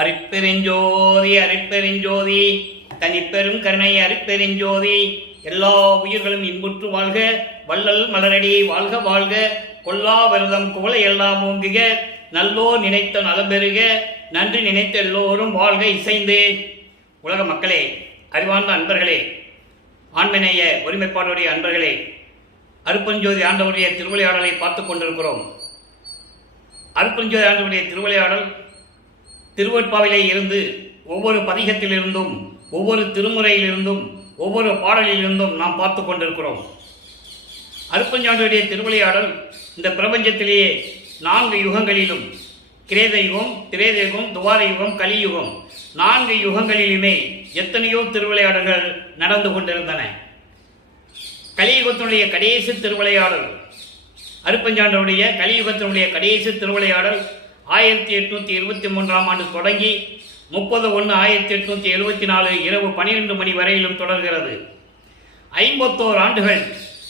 அருட்பெருஞ்சோதி அருட்பெருஞ்சோதி தனிப்பெரும் கருணை அருட்பெருஞ்சோதி. எல்லா உயிர்களும் இன்புற்று வாழ்க, வள்ளல் மலரடி வாழ்க வாழ்க, கொல்லா விரதம் குவளை எல்லாம் ஓங்குக, நல்லோர் நினைத்த நலம்பெறுக, நன்றி நினைத்த எல்லோரும் வாழ்க இசைந்து. உலக மக்களே, அறிவார்ந்த அன்பர்களே, ஆண்மநேய ஒருமைப்பாடுடைய அன்பர்களே, அருட்பெருஞ்சோதி ஆண்டவருடைய திருவிளையாடலை பார்த்து கொண்டிருக்கிறோம். அருட்பெருஞ்சோதி ஆண்டவருடைய திருவிளையாடல் திருவெட்பாவிலே இருந்து ஒவ்வொரு பதிகத்திலிருந்தும் ஒவ்வொரு திருமுறையிலிருந்தும் ஒவ்வொரு பாடலிலிருந்தும் நாம் பார்த்து கொண்டிருக்கிறோம். அருட்பெருஞ்சோதியுடைய திருவிளையாடல் இந்த பிரபஞ்சத்திலேயே 4 யுகங்களிலும், கிரேத யுகம், திரேத யுகம், துவார யுகம், கலியுகம், 4 யுகங்களிலுமே எத்தனையோ திருவிளையாடல்கள் நடந்து கொண்டிருந்தன. கலியுகத்தினுடைய கடைசி திருவிளையாடல், அருட்பெருஞ்சோதியுடைய கலியுகத்தினுடைய கடைசி திருவிளையாடல் 1823 ஆண்டு தொடங்கி 30/1/1874 இரவு 12 மணி வரையிலும் தொடர்கிறது. 51 ஆண்டுகள்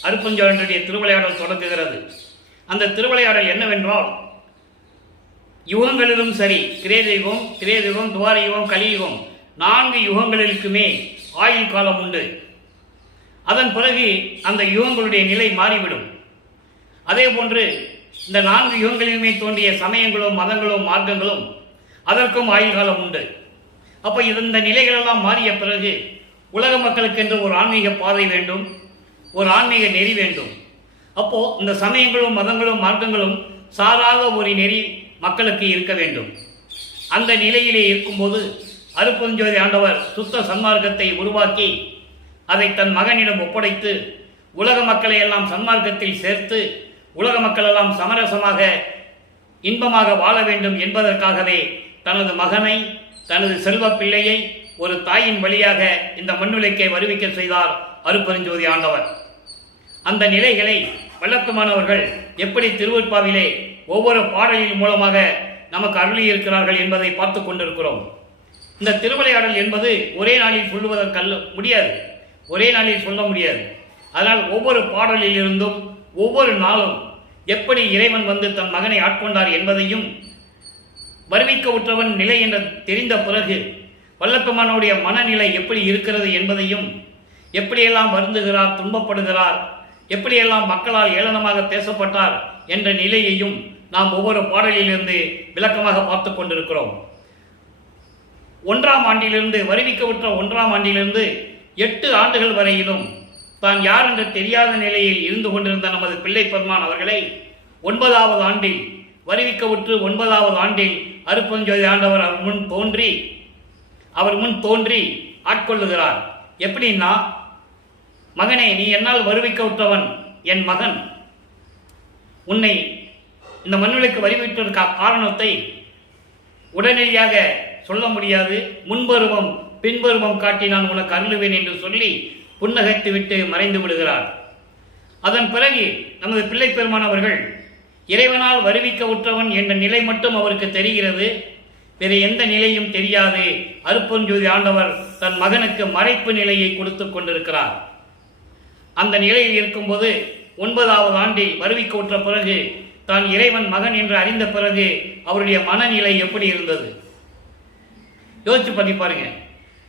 அருட்பெருஞ்சோதியுடைய திருவிளையாடல் தொடங்குகிறது. அந்த திருவிளையாடல் என்னவென்றால், யுகங்களிலும் சரி, கிரேதயுகம், திரேதயுகம், துவார யுகம், கலியுகம், 4 யுகங்களிலுக்குமே ஆயுள் காலம் உண்டு. அதன் பிறகு அந்த யுகங்களுடைய நிலை மாறிவிடும். அதே போன்று இந்த 4 யுகங்களிலுமே தோன்றிய சமயங்களும் மதங்களும் மார்க்கங்களும் அதற்கும் ஆயுள் காலம் உண்டு. அப்போ இந்த நிலைகளெல்லாம் மாறிய பிறகு உலக மக்களுக்கென்று ஒரு ஆன்மீக பாதை வேண்டும், ஒரு ஆன்மீக நெறி வேண்டும். அப்போ இந்த சமயங்களும் மதங்களும் மார்க்கங்களும் சாராத ஒரு நெறி மக்களுக்கு இருக்க வேண்டும். அந்த நிலையிலே இருக்கும்போது அருட்பெருஞ்சோதி ஆண்டவர் சுத்த சன்மார்க்கத்தை உருவாக்கி அதை தன் மகனிடம் ஒப்படைத்து உலக மக்களை எல்லாம் சன்மார்க்கத்தில் சேர்த்து உலக மக்கள் எல்லாம் சமரசமாக இன்பமாக வாழ வேண்டும் என்பதற்காகவே தனது மகனை, தனது செல்வ பிள்ளையை ஒரு தாயின் வழியாக இந்த மண்ணுலகை வருவிக்க செய்தார் அருட்பெருஞ்சோதி ஆண்டவர். அந்த நிலைகளை வல்லப்பெருமானவர்கள் எப்படி திருவெட்பாவிலே ஒவ்வொரு பாடலின் மூலமாக நமக்கு அருளியிருக்கிறார்கள் என்பதை பார்த்து கொண்டிருக்கிறோம். இந்த திருவிளையாடல் என்பது ஒரே நாளில் சொல்லுவதற்கு முடியாது, ஒரே நாளில் சொல்ல முடியாது. அதனால் ஒவ்வொரு பாடலிலிருந்தும் ஒவ்வொரு நாளும் எப்படி இறைவன் வந்து தன் மகனை ஆட்கொண்டார் என்பதையும், வருவிக்க உற்றவன் நிலை என்று தெரிந்த பிறகு வல்லப்பெருமானுடைய மனநிலை எப்படி இருக்கிறது என்பதையும், எப்படியெல்லாம் வருந்துகிறார், துன்பப்படுகிறார், எப்படியெல்லாம் மக்களால் ஏளனமாக பேசப்பட்டார் என்ற நிலையையும் நாம் ஒவ்வொரு பாடலிலிருந்து விளக்கமாக பார்த்து கொண்டிருக்கிறோம். 1ஆம் ஆண்டிலிருந்து, வருவிக்க உற்ற 1ஆம் ஆண்டிலிருந்து 8 ஆண்டுகள் வரையிலும் தான் யார் என்று தெரியாத நிலையில் இருந்து கொண்டிருந்த நமது பிள்ளை பெருமான் அவர்களை 9வது ஆண்டில், வருவிக்க உற்று 9வது ஆண்டில் அருட்பெருஞ்சோதி ஆண்டவர் அவர் முன் தோன்றி ஆட்கொள்ளுகிறார். எப்படின்னா, மகனே, நீ என்னால் வருவிக்க உற்றவன், என் மகன், உன்னை இந்த மண்ணுலகுக்கு வருவித்ததற்கு காரணத்தை உடனடியாக சொல்ல முடியாது, முன்பருவம் பின்பருவம் காட்டி நான் உனக்கு அருளுவேன் என்று சொல்லி புன்னகைத்து விட்டு மறைந்து விடுகிறார். அதன் பிறகு நமது பிள்ளை பெருமான் அவர்கள் இறைவனால் வருவிக்க உற்றவன் என்ற நிலை மட்டும் அவருக்கு தெரிகிறது, வேறு எந்த நிலையும் தெரியாது. அருட்பெருஞ்சோதி ஆண்டவர் தன் மகனுக்கு மறைப்பு நிலையை கொடுத்து கொண்டிருக்கிறார். அந்த நிலையில் இருக்கும்போது 9வது ஆண்டில் வருவிக்க உற்ற பிறகு தான் இறைவன் மகன் என்று அறிந்த பிறகு அவருடைய மனநிலை எப்படி இருந்தது யோசிச்சு பண்ணி பாருங்க.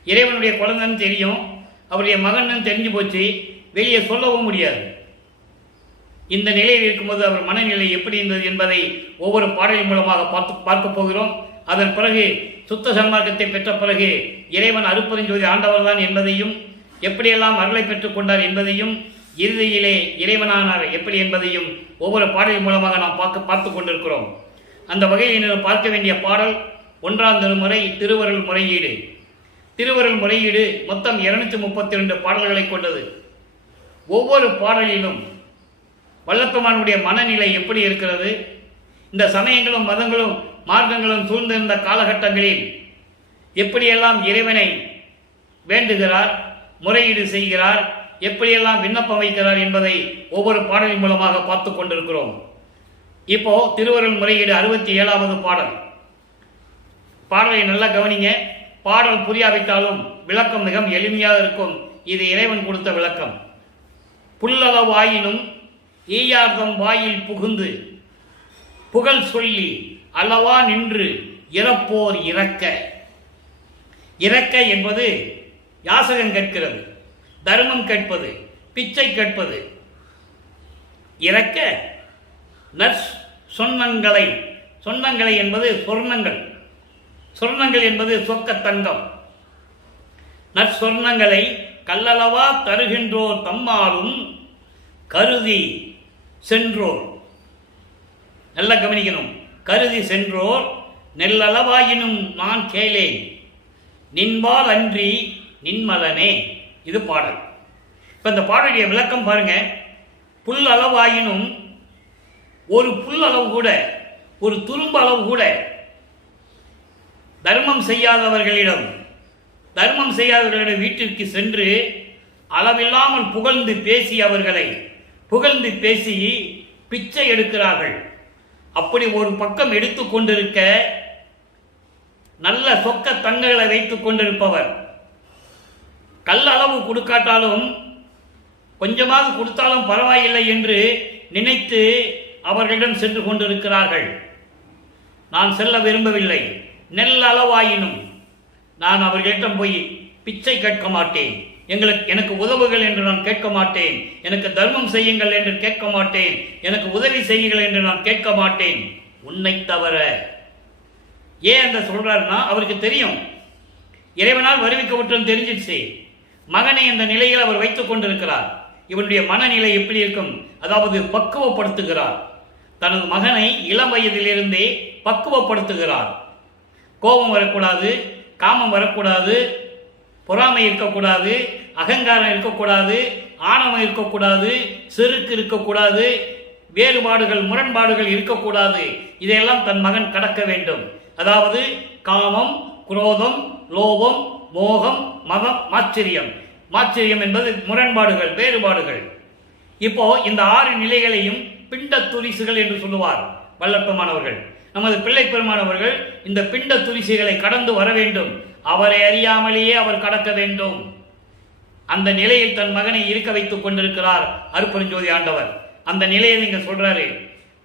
இறைவனுடைய குழந்தைன்னு தெரியும், அவருடைய மகன் தெரிஞ்சு போச்சு, வெளியே சொல்லவும் முடியாது. இந்த நிலையில் இருக்கும்போது அவர் மனநிலை எப்படி இருந்தது என்பதை ஒவ்வொரு பாடலின் மூலமாக பார்க்க போகிறோம். அதன் பிறகு சுத்த சன்மார்க்கத்தை பெற்ற பிறகு இறைவன் அருட்பெருஞ்சோதி ஆண்டவர் தான் என்பதையும், எப்படியெல்லாம் அருளை பெற்றுக் கொண்டார் என்பதையும், இறுதியிலே இறைவனானார் எப்படி என்பதையும் ஒவ்வொரு பாடலின் மூலமாக நாம் பார்த்து கொண்டிருக்கிறோம். அந்த வகையில் பார்க்க வேண்டிய பாடல் 1ஆம் திருமுறை திருவருள் முறையீடு. திருவருள் முறையீடு மொத்தம் 232 பாடல்களை கொண்டது. ஒவ்வொரு பாடலிலும் வல்லப்பெருமானுடைய மனநிலை எப்படி இருக்கிறது, இந்த சமயங்களும் மதங்களும் மார்க்கங்களும் சூழ்ந்திருந்த காலகட்டங்களில் எப்படியெல்லாம் இறைவனை வேண்டுகிறார், முறையீடு செய்கிறார், எப்படியெல்லாம் விண்ணப்பம் வைக்கிறார் என்பதை ஒவ்வொரு பாடலின் மூலமாக பார்த்து கொண்டிருக்கிறோம். இப்போ திருவருள் முறையீடு 67வது பாடல். பாடலை நல்லா கவனிங்க. பாடல் புரியாவிட்டாலும் விளக்கம் மிக எளிமையாக இருக்கும். இது இறைவன் கொடுத்த விளக்கம். புல்லளவாயினும் ஈயார்தம் வாயில் புகுந்து புகழ் சொல்லி அளவா நின்று இறப்போர் இறக்க. இறக்க என்பது யாசகம் கேட்கிறது, தர்மம் கேட்பது, பிச்சை கேட்பது. இறக்க சொன்னங்களை, சொன்னங்களை என்பது சொர்ணங்கள், சொர்ணங்கள் என்பது சொக்க தங்கம். நற்சொர்ணங்களை கல்லளவா தருகின்றோர் தம்மாலும் கருதி சென்றோர். நல்ல கவனிக்கணும். கருதி சென்றோர் நெல்லளவாயினும் நான் கேளேன் நின்பால் அன்றி நின்மலனே. இது பாடல். இப்ப இந்த பாடலுடைய விளக்கம் பாருங்க. புல் அளவாயினும், ஒரு புல் அளவு கூட, ஒரு துரும்பு அளவு கூட தர்மம் செய்யாதவர்களிடம், தர்மம் செய்யாதவர்களிடம் வீட்டிற்கு சென்று அளவில்லாமல் புகழ்ந்து பேசி, அவர்களை புகழ்ந்து பேசி பிச்சை எடுக்கிறார்கள். அப்படி ஒரு பக்கம் எடுத்துக் கொண்டிருக்க, நல்ல சொக்க தங்கங்களை வைத்துக் கொண்டிருப்பவர் கல் அளவு கொடுக்காட்டாலும் கொஞ்சமாவது கொடுத்தாலும் பரவாயில்லை என்று நினைத்து அவர்களிடம் சென்று கொண்டிருக்கிறார்கள். நான் செல்ல விரும்பவில்லை. நெல் அளவாயினும் நான் அவர்களிடம் போய் பிச்சை கேட்க மாட்டேன், எனக்கு உதவுகள் என்று நான் கேட்க மாட்டேன், எனக்கு தர்மம் செய்யுங்கள் என்று கேட்க மாட்டேன், எனக்கு உதவி செய்யுங்கள் என்று நான் கேட்க மாட்டேன், உன்னை தவிர. ஏன் அந்த சொல்றாருன்னா, அவருக்கு தெரியும் இறைவனால் வருவிக்கப்பட்டோம் தெரிஞ்சிச்சு. மகனை அந்த நிலையில் அவர் வைத்துக் கொண்டிருக்கிறார். இவனுடைய மனநிலை எப்படி இருக்கும்? அதாவது பக்குவப்படுத்துகிறார். தனது மகனை இளம் வயதிலிருந்தே பக்குவப்படுத்துகிறார். கோபம் வரக்கூடாது, காமம் வரக்கூடாது, பொறாமை இருக்கக்கூடாது, அகங்காரம் இருக்கக்கூடாது, ஆணவம் இருக்கக்கூடாது, செருக்கு இருக்கக்கூடாது, வேறுபாடுகள் முரண்பாடுகள் இருக்கக்கூடாது. இதையெல்லாம் தன் மகன் கடக்க வேண்டும். அதாவது காமம், குரோதம், லோபம், மோகம், மதம், மாச்சரியம். மாச்சரியம் என்பது முரண்பாடுகள், வேறுபாடுகள். இப்போ இந்த 6 நிலைகளையும் பிண்ட துரிசுகள் என்று சொல்லுவார் வல்லற்பமானவர்கள். நமது பிள்ளை பெருமானவர்கள் இந்த பிண்ட துரிசுகளை கடந்து வர வேண்டும். அவரை அறியாமலேயே அவர் கடக்க வேண்டும். அந்த நிலையில் தன் மகனை இருக்க வைத்துக் கொண்டிருக்கிறார் அருட்பெருஞ்சோதி ஆண்டவர். அந்த நிலையை நீங்க சொல்றாரு.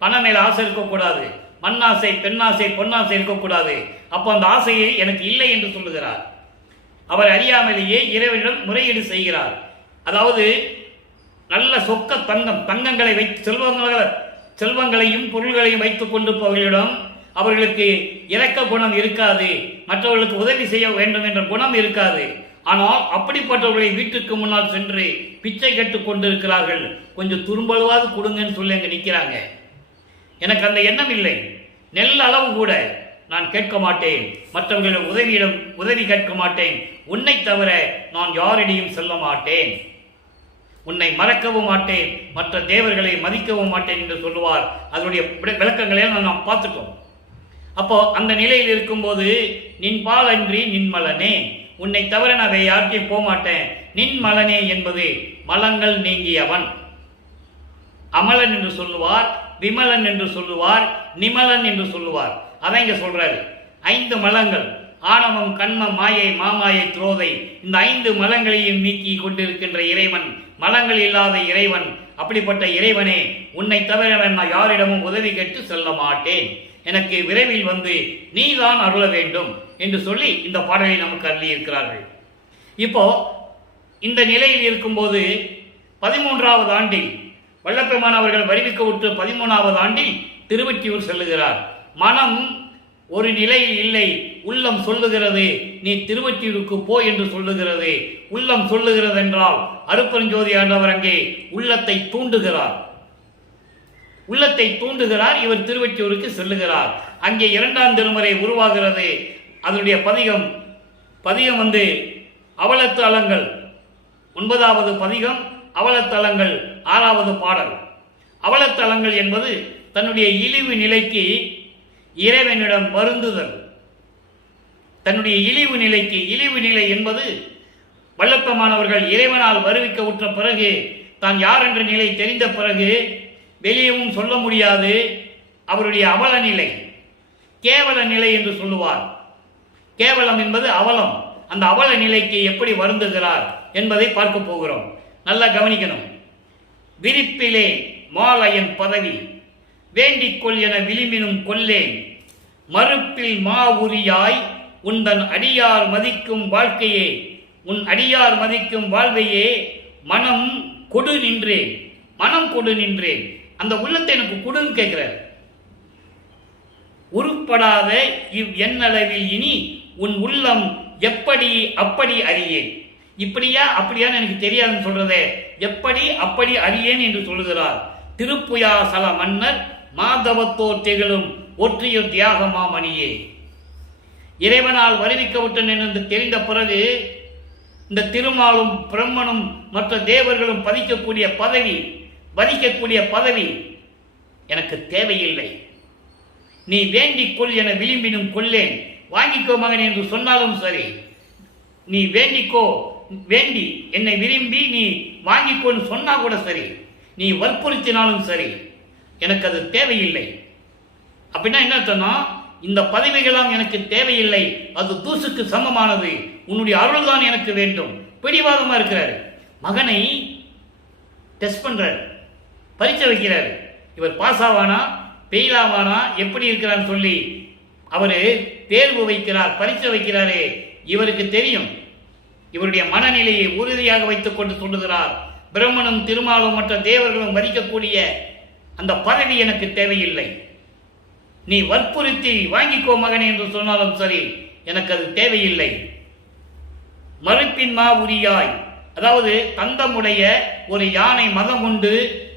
பணம் மேல ஆசை இருக்கக்கூடாது, மண்ணாசை, பெண்ணாசை, பொன்னாசை இருக்கக்கூடாது. அப்போ அந்த ஆசையை எனக்கு இல்லை என்று சொல்லுகிறார். அவர் அறியாமலேயே இறைவனிடம் முறையீடு செய்கிறார். அதாவது நல்ல சொக்க தங்கம், தங்கங்களை வைத்து செல்வங்களையும் பொருள்களையும் வைத்துக் கொண்டிருப்பவர்களிடம் அவர்களுக்கு இரக்க குணம் இருக்காது, மற்றவர்களுக்கு உதவி செய்ய வேண்டும் என்ற குணம் இருக்காது. ஆனால் அப்படிப்பட்டவர்களை வீட்டுக்கு முன்னால் சென்று பிச்சை கேட்டுக் கொண்டிருக்கிறார்கள். கொஞ்சம் துரும்பளவாது கொடுங்கன்னு சொல்லி அங்கே நிற்கிறாங்க. எனக்கு அந்த எண்ணம் இல்லை. நெல் அளவு கூட நான் கேட்க மாட்டேன், மற்றவர்களிடம் உதவி கேட்க மாட்டேன், உன்னை தவிர நான் யாரிடையும் செல்ல மாட்டேன், உன்னை மறக்கவும் மாட்டேன், மற்ற தேவர்களை மதிக்கவும் மாட்டேன் என்று சொல்லுவார். அதனுடைய விளக்கங்களை நாம் பார்த்துட்டோம். அப்போ அந்த நிலையில் இருக்கும்போது நின்பால் அன்றி நின்மலனே, உன்னை தவிர நான் யார்கிட்டையும் போக மாட்டேன். நின்மலனே என்பது மலங்கள் நீங்கியவன். அமலன் என்று சொல்லுவார், விமலன் என்று சொல்லுவார், நிமலன் என்று சொல்லுவார். அதான் இங்க சொல்றாரு. 5 மலங்கள், ஆணவம், கண்மம், மாயை, மாமாயை, துரோதை, இந்த 5 மலங்களையும் நீக்கி கொண்டிருக்கின்ற இறைவன், மலங்கள் இல்லாத இறைவன். அப்படிப்பட்ட இறைவனே, உன்னை தவிர நான் யாரிடமும் உதவி கேட்டு செல்ல மாட்டேன், எனக்கு விரைவில் வந்து நீதான் அருள வேண்டும் என்று சொல்லி இந்த பாடலை நமக்கு அள்ளி இருக்கிறார்கள். இப்போ இந்த நிலையில் இருக்கும்போது 13வது ஆண்டில் வல்லப்பெருமான் அவர்கள் வருவிக்க விட்டு 13வது ஆண்டில் திருவொற்றியூர் செல்லுகிறார். மனம் ஒரு நிலையில் இல்லை. உள்ளம் சொல்லுகிறது நீ திருவொற்றியூருக்கு போ என்று சொல்லுகிறது. உள்ளம் சொல்லுகிறது என்றால் அருட்பெருஞ்சோதி ஆண்டவர் அங்கே உள்ளத்தை தூண்டுகிறார். உள்ளத்தை தூண்டுகிறார். இவர் திருவொற்றியூருக்கு செல்லுகிறார். அங்கே 2ஆம் திருமுறை உருவாகிறது. அதனுடைய பதிகம் வந்து அவலத்து அலங்கள். 9வது பதிகம் அவலத்து அலங்கள், 6வது பாடல். அவலத்து அலங்கள் என்பது தன்னுடைய இழிவு நிலைக்கு இறைவனிடம் வருந்துதல். தன்னுடைய இழிவு நிலைக்கு, இழிவு நிலை என்பது வல்லப்பெருமானவர்கள் இறைவனால் வருவிக்க உற்ற பிறகு, தான் யார் என்ற நிலை தெரிந்த பிறகு வெளியவும் சொல்ல முடியாது. அவருடைய அவல நிலை, கேவல நிலை என்று சொல்லுவார். கேவலம் என்பது அவலம். அந்த அவல நிலைக்கு எப்படி வருந்துகிறார் என்பதை பார்க்க போகிறோம். நல்லா கவனிக்கணும். விரிப்பிலே மாலையன் பதவி வேண்டிக்கொள் என விளிம்பினும் கொல்லேன், மறுப்பில் மாவுரியாய் உந்தன் அடியார் மதிக்கும் வாழ்க்கையே, உன் அடியார் மதிக்கும் வாழ்வையே மனம் கொடு நின்றேன், மனம் கொடு நின்றேன். அந்த உள்ளத்தை எனக்கு கொடுன்னு கேட்கிறார். உருப்படாத இவ் எண்ணளவில் இனி உன் உள்ளம் எப்படி அப்படி அறியேன். இப்படியா அப்படியான்னு எனக்கு தெரியாதுன்னு சொல்றதே, எப்படி அப்படி அறியேன் என்று சொல்லுகிறார். திருப்புயாசல மன்னர் மாதவத்தோர் திகழும் ஒற்றிய தியாகமா மணியே. இறைவனால் வருவிக்கப்பட்டேன் என்று தெரிந்த பிறகு இந்த திருமாலும் பிரம்மனும் மற்ற தேவர்களும் வதிக்கக்கூடிய பதவி எனக்கு தேவையில்லை. நீ வேண்டிக் கொள் என விளிம்பினும் கொள்ளேன். வாங்கிக்கோ மகன் என்று சொன்னாலும் சரி, நீ வேண்டிக்கோ, வேண்டி என்னை விரும்பி நீ வாங்கிக்கோன்னு சொன்னா கூட சரி, நீ வற்புறுத்தினாலும் சரி, எனக்கு அது தேவையில்லை. அப்படின்னா என்ன சொன்னா, இந்த பதவிகளாம் எனக்கு தேவையில்லை, அது தூசுக்கு சமமானது, உன்னுடைய அருள் தான் எனக்கு வேண்டும். பிடிவாதமா இருக்கிறார். மகனை டெஸ்ட் பண்றார், பரீட்சை வைக்கிறார். இவர் பாஸ் ஆவானா ஃபெயில் ஆவானா எப்படி இருக்கிறான்னு சொல்லி அவரு தேர்வு வைக்கிறார், பரீட்சை வைக்கிறாரே. இவருக்கு தெரியும். இவருடைய மனநிலையை உறுதியாக வைத்துக் கொண்டு சொல்லுகிறார், பிரம்மனும் திருமாலும் மற்ற தேவர்களும் வதிக்கக்கூடிய அந்த பதவி எனக்கு தேவையில்லை. நீ வற்புறுத்தி வாங்கிக்கோ மகனே என்று சொன்னாலும் சரி, எனக்கு அது தேவையில்லை. மறுப்பின் மா உரியாய், அதாவது தந்தமுடைய ஒரு யானை மதம் கொண்டு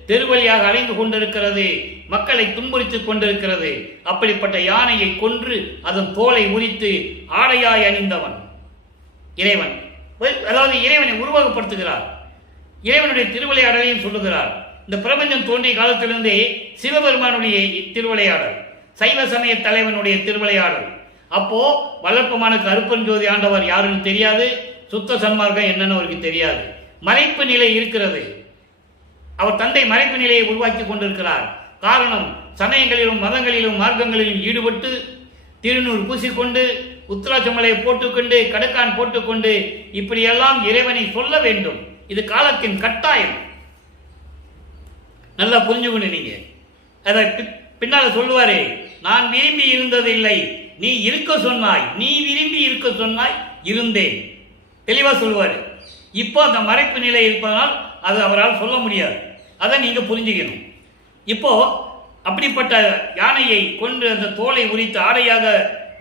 தெருவழியாக அலைந்து கொண்டிருக்கிறது, மக்களை துன்புறுத்திக் கொண்டிருக்கிறது. அப்படிப்பட்ட யானையை கொன்று அதன் தோலை உரித்து ஆடையாய் அணிந்தவன் இறைவன். அதாவது இறைவனை உருவகப்படுத்துகிறார். இறைவனுடைய திருவிளையாடலையும் சொல்லுகிறார். இந்த பிரபஞ்சம் தோன்றிய காலத்திலிருந்தே சிவபெருமானுடைய திருவிளையாடல், சைவ சமய தலைவனுடைய திருவிளையாடல். அப்போ வளர்ப்பமானுக்கு அருப்பஞ்சோதி ஆண்டவர் யாருன்னு தெரியாது, சுத்த சன்மார்க்கம் என்னன்னு அவருக்கு தெரியாது. மறைப்பு நிலை இருக்கிறது. அவர் தந்தை மறைப்பு நிலையை உருவாக்கி கொண்டிருக்கிறார். காரணம், சமயங்களிலும் மதங்களிலும் மார்க்கங்களிலும் ஈடுபட்டு திருநூறு பூசிக்கொண்டு உத்திராட்சமலையை போட்டுக்கொண்டு கடக்கான் போட்டுக்கொண்டு இப்படியெல்லாம் இறைவனை சொல்ல வேண்டும். இது காலத்தின் கட்டாயம். நல்லா புரிஞ்சுக்கணும். நீங்க அதை பின்னால சொல்லுவாரே, நான் விரும்பி இருந்ததில்லை, நீ இருக்க சொன்னாய், நீ விரும்பி இருக்க சொன்னாய், இருந்தேன். தெளிவா சொல்லுவாரு. இப்போ அந்த மறைப்பு நிலை இருப்பதனால் அது அவரால் சொல்ல முடியாது. அதை நீங்க புரிஞ்சுக்கணும். இப்போ அப்படிப்பட்ட யானையை கொண்டு அந்த தோலை உரித்து ஆடையாக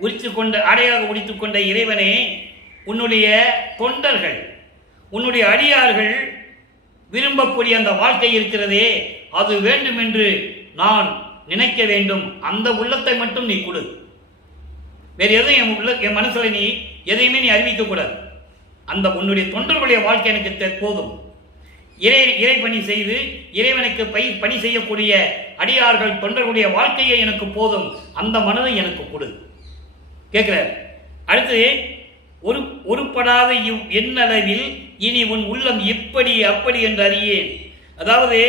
உரித்துக் கொண்ட இறைவனே, உன்னுடைய தொண்டர்கள், உன்னுடைய அடியார்கள் விரும்பக்கூடிய அந்த வாழ்க்கை இருக்கிறதே, அது வேண்டும் என்று நான் நினைக்க வேண்டும். அந்த உள்ளத்தை மட்டும் நீ கொடு. வேற எதுவும் என் மனசுல நீ எதையுமே நீ அறிவிக்க கூடாது. அந்த உன்னுடைய தொண்டர்களுடைய வாழ்க்கை எனக்கு போதும். இறை பணி செய்து இறைவனுக்கு பணி செய்யக்கூடிய அடியார்கள் தொண்டர்களுடைய வாழ்க்கையை எனக்கு போதும். அந்த மனதை எனக்கு கொடு கேட்கிறார். அடுத்து, ஒருபடாத எண்ணளவில் இனி உன் உள்ளம் இப்படி அப்படி என்று அறியேன். அதாவது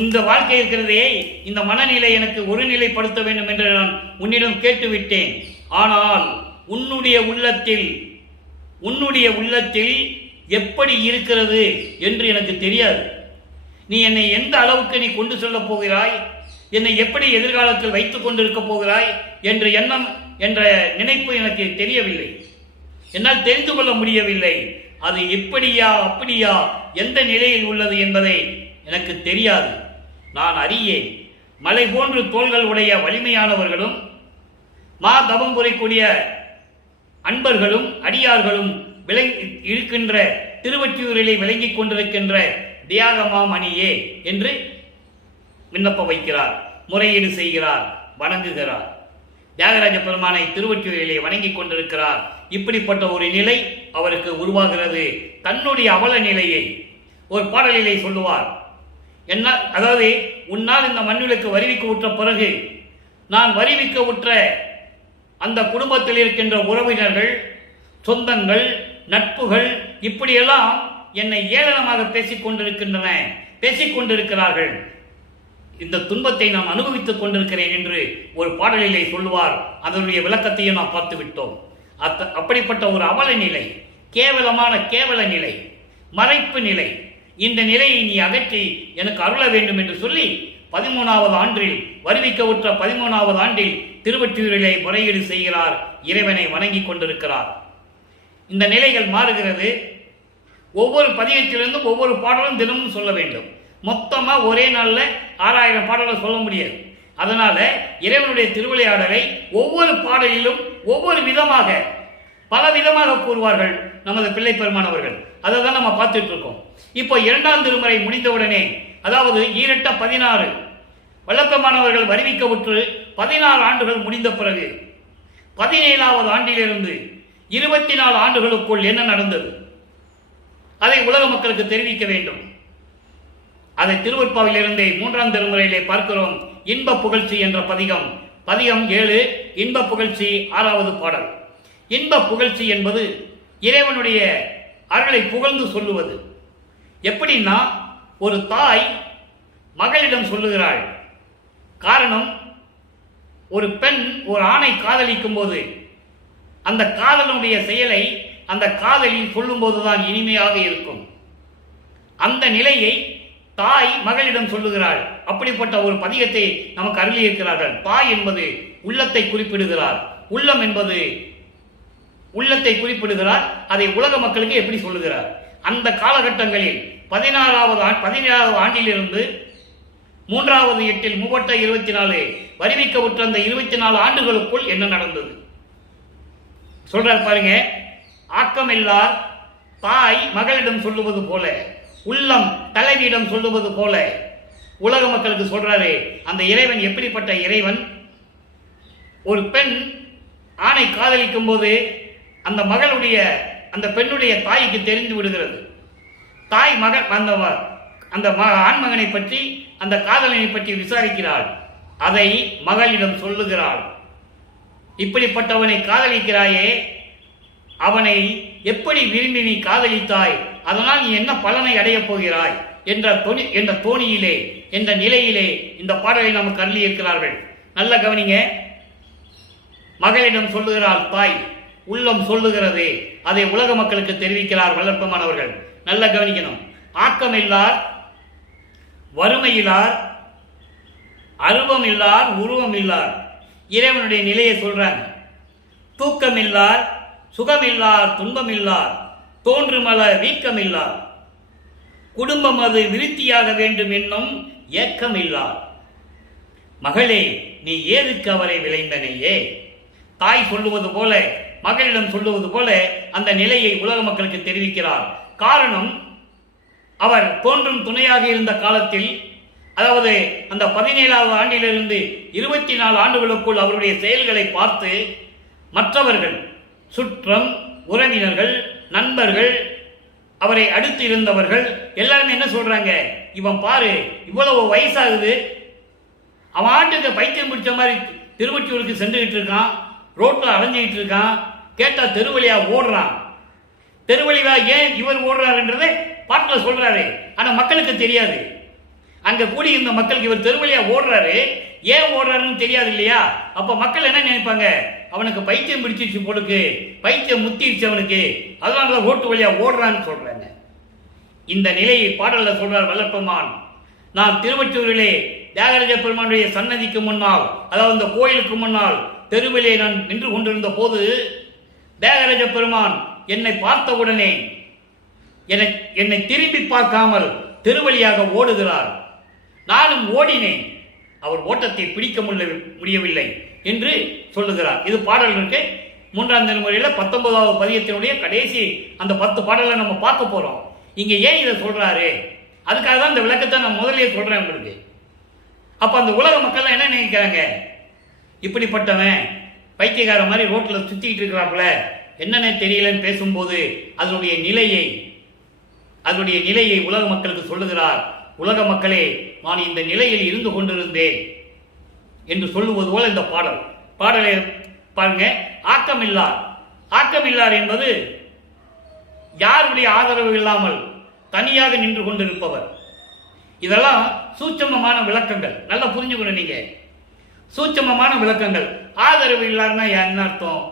இந்த வாழ்க்கை இருக்கிறதே, இந்த மனநிலை எனக்கு ஒருநிலைப்படுத்த வேண்டும் என்று நான் உன்னிடம் கேட்டுவிட்டேன். ஆனால் உன்னுடைய உள்ளத்தில் எப்படி இருக்கிறது என்று எனக்கு தெரியாது. நீ என்னை எந்த அளவுக்கு நீ கொண்டு செல்ல போகிறாய், என்னை எப்படி எதிர்காலத்தில் வைத்துக் கொண்டிருக்க போகிறாய் என்ற எண்ணம் என்ற நினைப்பு எனக்கு தெரியவில்லை. என்னால் தெரிந்து கொள்ள முடியவில்லை. அது எப்படியா அப்படியா எந்த நிலையில் உள்ளது என்பதை எனக்கு தெரியாது. நான் அறியேன். மலை போன்று தோள்கள் உடைய வலிமையானவர்களும் தவம் புரியக்கூடிய அன்பர்களும் அடியார்களும் இருக்கின்ற திருவொற்றியூரிலே விளங்கிக் கொண்டிருக்கின்ற தியாகமாமணியே என்று விண்ணப்பம் வைக்கிறார், முறையீடு செய்கிறார், வணங்குகிறார். தியாகராஜ பெருமானை திருவொற்றியூரிலே வணங்கிக் கொண்டிருக்கிறார். இப்படிப்பட்ட ஒரு நிலை அவருக்கு உருவாகிறது. தன்னுடைய அவல நிலையை ஒரு பாடலிலே சொல்லுவார். என்ன, அதாவது உன்னால் இந்த மண்ணுக்கு வருவிக்க உற்ற பிறகு நான் வருவிக்க உற்ற அந்த குடும்பத்தில் இருக்கின்ற உறவினர்கள், சொந்தங்கள், நட்புகள் இப்படியெல்லாம் என்னை ஏளனமாக பேசிக்கொண்டிருக்கிறார்கள். இந்த துன்பத்தை நாம் அனுபவித்துக் கொண்டிருக்கிறேன் என்று ஒரு பாடலிலே சொல்லுவார். அதனுடைய விளக்கத்தையும் நாம் பார்த்து விட்டோம். அப்படிப்பட்ட ஒரு அவல நிலை, கேவல நிலை, மறைப்பு நிலை, இந்த நிலையை நீ அகற்றி எனக்கு அருள வேண்டும் என்று சொல்லி 13வது ஆண்டில் வருவிக்கவுற்ற 13வது ஆண்டில் திருவொற்றியூரிலே முறையீடு செய்கிறார். இறைவனை வணங்கி கொண்டிருக்கிறார். இந்த நிலைகள் மாறுகிறது. ஒவ்வொரு பதிகத்திலிருந்தும் ஒவ்வொரு பாடலும் தினமும் சொல்ல வேண்டும். மொத்தமா ஒரே நாள்ல 6000 பாடலை சொல்ல முடியாது. அதனால இறைவனுடைய திருவிளையாடலை ஒவ்வொரு பாடலிலும் ஒவ்வொரு விதமாக பல விதமாக கூறுவார்கள் நமது பிள்ளை பெருமானவர்கள். அதை தான் நம்ம பார்த்துட்டு இருக்கோம். இப்போ 2ஆம் திருமுறை முடிந்தவுடனே, அதாவது ஈரட்ட 16 வல்லப்பெருமானவர்கள் வருவிக்கவுற்று 16 ஆண்டுகள் முடிந்த பிறகு 17வது ஆண்டிலிருந்து 24 ஆண்டுகளுக்குள் என்ன நடந்தது அதை உலக மக்களுக்கு தெரிவிக்க வேண்டும். அதை திருவொற்பாவிலிருந்தே 3ஆம் திருமுறையிலே பார்க்கிறோம். இன்ப புகழ்ச்சி என்ற பதிகம் 7 இன்ப புகழ்ச்சி 6வது பாடல். இன்ப புகழ்ச்சி என்பது இறைவனுடைய அருளை புகழ்ந்து சொல்லுவது. எப்படின்னா, ஒரு தாய் மகளிடம் சொல்லுகிறாள். காரணம், ஒரு பெண் ஒரு ஆணை காதலிக்கும் போது அந்த காதலுடைய செயலை அந்த காதலில் சொல்லும் போதுதான் இனிமையாக இருக்கும். அந்த நிலையை தாய் மகளிடம் சொல்லுகிறாள். அப்படிப்பட்ட ஒரு பதிகத்தை நமக்கு அருளி இருக்கிறார்கள். தாய் என்பது உள்ளத்தை குறிப்பிடுகிறார், உள்ளம் என்பது உள்ளத்தை குறிப்பிடுகிறார். அதை உலக மக்களுக்கு எப்படி சொல்லுகிறார்? அந்த காலகட்டங்களில் 17வது ஆண்டிலிருந்து 3வது எட்டில் 24 வருவிக்கவுற்ற அந்த 24 ஆண்டுகளுக்குள் என்ன நடந்தது சொல்றார் பாருங்க. ஆக்கமில்லார் தாய் மகளிடம் சொல்லுவது போல, உள்ளம் தலைவியிடம் சொல்லுவது போல உலக மக்களுக்கு சொல்றாரு. அந்த இறைவன் எப்படிப்பட்ட இறைவன்? ஒரு பெண் ஆணை காதலிக்கும் போது அந்த மகளுடைய அந்த பெண்ணுடைய தாய்க்கு தெரிந்து விடுகிறது. தாய் மகள் அந்த ஆண்மகனை பற்றி அந்த காதலனை பற்றி விசாரிக்கிறாள். அதை மகளிடம் சொல்லுகிறாள். இப்படிப்பட்டவனை காதலிக்கிறாயே, அவனை எப்படி விரும்பி நீ காதலித்தாய், அதனால் நீ என்ன பலனை அடையப் போகிறாய் என்ற தோணியிலே என்ற நிலையிலே இந்த பாடலை நமக்கு அருளி இருக்கிறார்கள். நல்ல கவனிங்க. மகளிடம் சொல்லுகிறாள் தாய், உள்ளம் சொல்லுகிறது. அதை உலக மக்களுக்கு தெரிவிக்கிறார் வல்லப்பெருமானவர்கள். நல்ல கவனிக்கணும். ஆக்கமில்லார், வறுமையில்லார், அருவமில்லார், உருவமில்லார் இறைவனுடைய நிலையை சொல்றாங்க. தூக்கமில்லார், சுகமில்லார், துன்பமில்லார், தோன்றுமல வீக்கமில்லார், குடும்பம் அது விருத்தியாக வேண்டும் என்னும் ஏக்கமில்லார். மகளே, நீ ஏதுக்கு அவரை விளைந்தனையே? தாய் சொல்லுவது போல, மகளிடம் சொல்லுவது போல அந்த நிலையை உலக மக்களுக்கு தெரிவிக்கிறார். காரணம், அவர் தோன்றும் துணையாக இருந்த காலத்தில், அதாவது அந்த 17வது ஆண்டிலிருந்து 24 ஆண்டுகளுக்குள் அவருடைய செயல்களை பார்த்து மற்றவர்கள், சுற்றம், உறவினர்கள், நண்பர்கள், அவரை அடுத்து இருந்தவர்கள் எல்லாருமே என்ன சொல்றாங்க? இவன் பாரு, இவ்வளவு வயசாகுது, அவன் ஆட்டுக்கு பைத்தியம் பிடிச்ச மாதிரி திருவொற்றியூருக்கு சென்றுகிட்டு இருக்கான், ரோட்ல அலைஞ்சிட்டு இருக்கான், கேட்டா தெருவழியா ஓடுறான். தெருவழியா ஏன் இவர் ஓடுறாருன்றதை பாட்டில் சொல்றாரு. ஆனா மக்களுக்கு தெரியாது. அங்க கூடி இருந்த மக்களுக்கு இவர் தெருவழியா ஓடுறாரு, ஏன் ஓடுறாருன்னு தெரியாது இல்லையா? அப்ப மக்கள் என்ன நினைப்பாங்க? அவனுக்கு பைத்தியம் பிடிச்சிருச்சு போலுக்கு, பைத்தியம் முத்திருச்சு அவனுக்கு, அதனால ரோட்டு வழியா ஓடுறான்னு சொல்றாங்க. இந்த நிலையை பாடல்ல சொல்றார் வல்லப்பெருமான். நான் திருவொற்றியூரிலே தியாகராஜ பெருமானுடைய சன்னதிக்கு முன்னால், அதாவது இந்த கோயிலுக்கு முன்னால் தெருவிலே நான் நின்று கொண்டிருந்த போது தியாகராஜ பெருமான் என்னை பார்த்தவுடனே என்னை திரும்பி பார்க்காமல் தெருவழியாக ஓடுகிறார். நானும் ஓடினேன், அவர் ஓட்டத்தை பிடிக்க முடியவில்லை என்று சொல்லுகிறார். இது பாடல் இருக்கு 3ஆம் திருமுறையில் 19வது பதிகத்தினுடைய கடைசி அந்த 10 பாடலை நம்ம பார்க்க போறோம். இங்க ஏன் இதை சொல்றாரு? அதுக்காக தான் இந்த விளக்கத்தை நான் முதலே சொல்றேன் உங்களுக்கு. அப்ப அந்த உலக மக்கள் என்ன நினைக்கிறாங்க? இப்படிப்பட்டவன் பைத்தியக்கார மாதிரி ரோட்ல சுத்திட்டு இருக்கிறாப்புல, என்னன்னே தெரியலன்னு பேசும்போது அதனுடைய நிலையை உலக மக்களுக்கு சொல்லுகிறார். உலக மக்களே, நான் இந்த நிலையில் இருந்து கொண்டிருந்தேன் என்று சொல்லுவது போல இந்த பாடலை பாருங்க. ஆக்கமில்லார் என்பது யாருடைய ஆதரவு இல்லாமல் தனியாக நின்று கொண்டிருப்பவர். இதெல்லாம் சூட்சமமான விளக்கங்கள், நல்லா புரிஞ்சுக்கணும் நீங்க. சூட்சமமான விளக்கங்கள். ஆதரவு இல்லார்னா என்ன அர்த்தம்?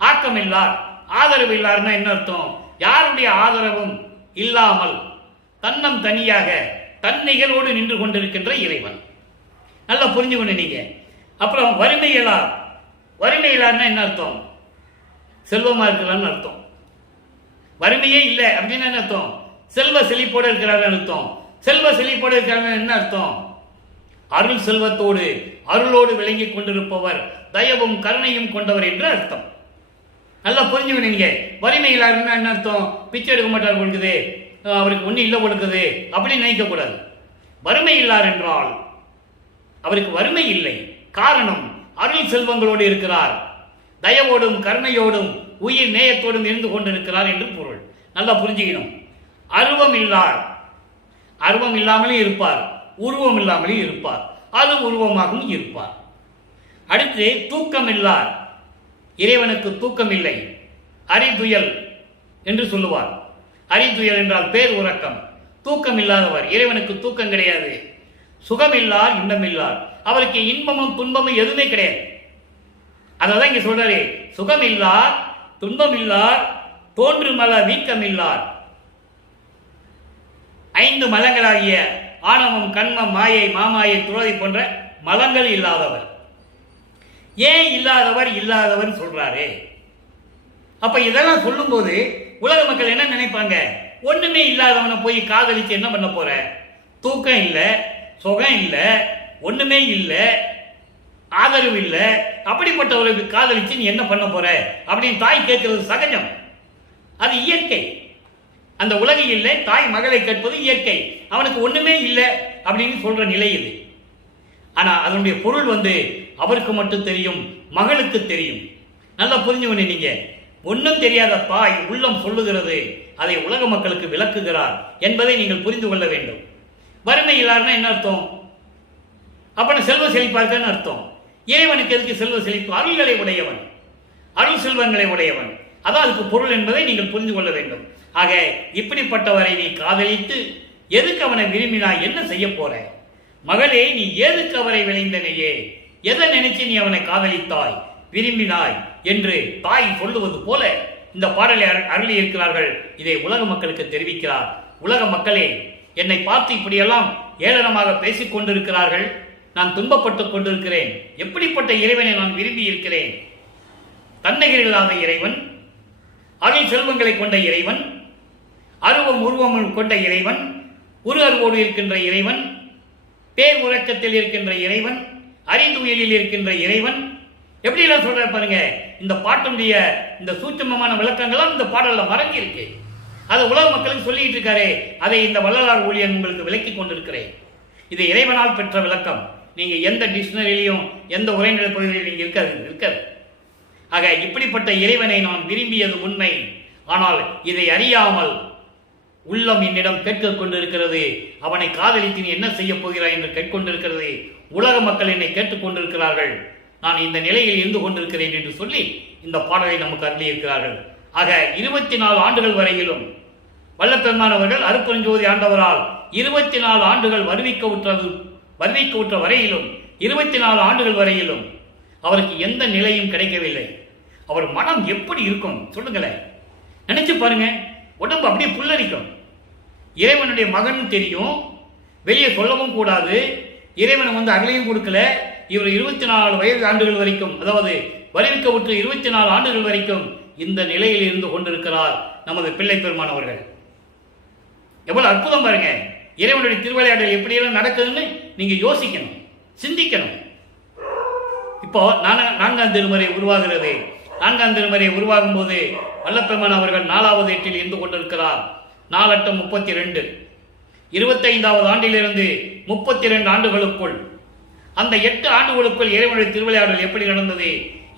ஆக்கமில்லார், ஆதரவு இல்லார்னா என்ன அர்த்தம்? யாருடைய ஆதரவும் இல்லாமல் தன்னம் தனியாக தன்னிகளோடு நின்று கொண்டிருக்கின்ற இறைவன். நல்லா புரிஞ்சுக்கணும் நீங்க. அப்புறம் வறுமை இயலார். வறுமை இயலார்னா என்ன அர்த்தம்? செல்வமா இருக்கலாம்னு அர்த்தம். வறுமையே இல்லை அப்படின்னு என்ன அர்த்தம்? செல்வ செழிப்போடு இருக்கிறார்கள் அர்த்தம். செல்வ செழிப்போடு இருக்கிறார்கள் என்ன அர்த்தம்? அருள் செல்வத்தோடு அருளோடு விளங்கி கொண்டிருப்பவர், தயவும் கருணையும் கொண்டவர் என்று அர்த்தம். நல்லா புரிஞ்சுக்கணும் நீங்க. வறுமை இல்லாருன்னா என்ன அர்த்தம்? பிச்சை எடுக்க மாட்டார் கொடுக்குது, அவருக்கு ஒன்றும் இல்லை கொடுக்குது அப்படின்னு நினைக்க கூடாது. வறுமை இல்லார் என்றால் அவருக்கு வறுமை இல்லை, காரணம் அருள் செல்வங்களோடு இருக்கிறார், தயவோடும் கருணையோடும் உயிர் நேயத்தோடும் இருந்து கொண்டிருக்கிறார் என்று பொருள். நல்லா புரிஞ்சுக்கணும். அருவம் இல்லார், அருவம் இல்லாமலே இருப்பார், உருவம் இல்லாமலே இருப்பார், அது உருவமாகவும் இருப்பார். அடுத்து தூக்கம் இல்லார். இறைவனுக்கு தூக்கம் இல்லை, அறிதுயல் என்று சொல்லுவார். அறிதுயல் என்றால் பேர் உறக்கம். தூக்கம் இல்லாதவர், இறைவனுக்கு தூக்கம் கிடையாது. சுகம் இல்லார், இன்பம் இல்லார், அவருக்கு இன்பமும் துன்பமும் எதுவுமே கிடையாது. அதான் இங்க சொல்றாரு, சுகம் இல்லார், துன்பம் இல்லார், தோன்று மல வீக்கம் இல்லார். 5 மலங்களாகிய ஆணவம், கண்மம், மாயை, மாமாயை, துறவை போன்ற மலங்கள் இல்லாதவர். ஏன் இல்லாதவர் இல்லாதவர் சொல்றாரு? அப்ப இதெல்லாம் சொல்லும் போது உலக மக்கள் என்ன நினைப்பாங்க? ஒண்ணுமே இல்லாதவனை போய் காதலிச்சு என்ன பண்ண போற? தூக்கம் இல்லை, சுகம் இல்லை, ஒண்ணுமே இல்லை, ஆதரவு இல்லை, அப்படிப்பட்டவருக்கு காதலிச்சு நீ என்ன பண்ண போற அப்படின்னு தாய் கேட்கிறது சகஜம், அது இயற்கை. அந்த உலகில் தாய் மகளை கேட்பது இயற்கை. அவனுக்கு ஒண்ணுமே இல்லை அப்படின்னு சொல்ற நிலை இது. ஆனா அதனுடைய பொருள் அவருக்கு மட்டும் தெரியும், மகளுக்கு தெரியும். நல்லா புரிஞ்சுக்கணும் நீங்க. ஒன்றும் தெரியாத தாய் உள்ளம் சொல்லுகிறது, அதை உலக மக்களுக்கு விளக்குகிறார் என்பதை நீங்கள் புரிந்து கொள்ள வேண்டும். வறுமை இல்லார்னா என்ன அர்த்தம்? அப்ப செல்வ செழிப்பார்க்குன்னு அர்த்தம். இறைவனுக்கு எதுக்கு செல்வ செழிப்பு? அருள்களை உடையவன், அருள் செல்வங்களை உடையவன், அதான் அதுக்கு பொருள் என்பதை நீங்கள் புரிந்து கொள்ள வேண்டும். ஆக இப்படிப்பட்டவரை நீ காதலித்து எதுக்கு அவனை விரும்பினாய்? என்ன செய்ய போற? மகளே, நீ எதுக்கு அவரை விளைந்தனையே? எதை நினைச்சு நீ அவனை காதலித்தாய், விரும்பினாய் என்று தாய் சொல்லுவது போல இந்த பாடலை அருளி இருக்கிறார்கள். இதை உலக மக்களுக்கு தெரிவிக்கிறார். உலக மக்களே, என்னை பார்த்து இப்படியெல்லாம் ஏளனமாக பேசிக் கொண்டிருக்கிறார்கள், நான் துன்பப்பட்டுக் கொண்டிருக்கிறேன். எப்படிப்பட்ட இறைவனை நான் விரும்பி இருக்கிறேன்? தன்னகிரில்லாத இறைவன், அருள் செல்வங்களை கொண்ட இறைவன், அருவம் உருவம் கொண்ட இறைவன், உரு அருவோடு இருக்கின்ற இறைவன், பேர் உறக்கத்தில் இருக்கின்ற இறைவன், அறிந்துயலில் இருக்கின்ற இறைவன். எப்படி எல்லாம் சொல்ற பாருங்க. இந்த பாட்டுடைய இந்த சூட்சமமான விளக்கங்களும் இந்த பாடல்ல மறங்கி இருக்கு. அதை உலக மக்களுக்கு சொல்லிட்டு இருக்காரு. அதை இந்த வள்ளலார் ஊழியன் உங்களுக்கு விளக்கி கொண்டிருக்கிறேன். இது இறைவனால் பெற்ற விளக்கம். நீங்க எந்த டிக்ஷனரியிலையும் எந்த உரைநடை பகுதியிலும் நீங்க இருக்காது. ஆக இப்படிப்பட்ட இறைவனை நான் விரும்பியது உண்மை. ஆனால் இதை அறியாமல் உள்ளம் என்னிடம் கேட்க கொண்டிருக்கிறது. அவனை காதலித்து நீ என்ன செய்ய போகிறாய் என்று கேட்கொண்டிருக்கிறது. உலக மக்கள் என்னை கேட்டுக்கொண்டிருக்கிறார்கள். நான் இந்த நிலையில் இருந்து கொண்டிருக்கிறேன் என்று சொல்லி இந்த பாடலை நமக்கு அருளி இருக்கிறார்கள். ஆக 24 ஆண்டுகள் வரையிலும் வல்லப்பெருமானவர்கள் அருட்பெருஞ்சோதி ஆண்டவரால் 24 ஆண்டுகள் வருவிக்க உற்ற வரையிலும் 24 ஆண்டுகள் வரையிலும் அவருக்கு எந்த நிலையும் கிடைக்கவில்லை. அவர் மனம் எப்படி இருக்கும் சொல்லுங்களேன், நினைச்சு பாருங்க. உடம்பு அப்படியே புல்லரிக்கும். இறைவனுடைய மகன் தெரியும், வெளியே சொல்லவும் கூடாது. இறைவன் அருளையும் கொடுக்கல. இவர் 24 வயது ஆண்டுகள் வரைக்கும், அதாவது வருவிக்க உற்ற 24 ஆண்டுகள் வரைக்கும் இந்த நிலையில் இருந்து கொண்டிருக்கிறார் நமது பிள்ளை பெருமான் அவர்கள். எவ்வளவு அற்புதம் பாருங்க. இறைவனுடைய திருவிளையாடல் எப்படியெல்லாம் நடக்குதுன்னு நீங்க யோசிக்கணும், சிந்திக்கணும். இப்போ 4ஆம் திருமுறை உருவாகிறது. 4ஆம் திருமுறை உருவாகும் போது வல்லப்பெருமான் அவர்கள் 4வது எட்டில் இருந்து கொண்டிருக்கிறார். 4 8 32, 25வது ஆண்டிலிருந்து 32 ஆண்டுகளுக்குள், அந்த 8 ஆண்டுகளுக்குள் இறைவனுடைய திருவிளையாடல் எப்படி நடந்தது?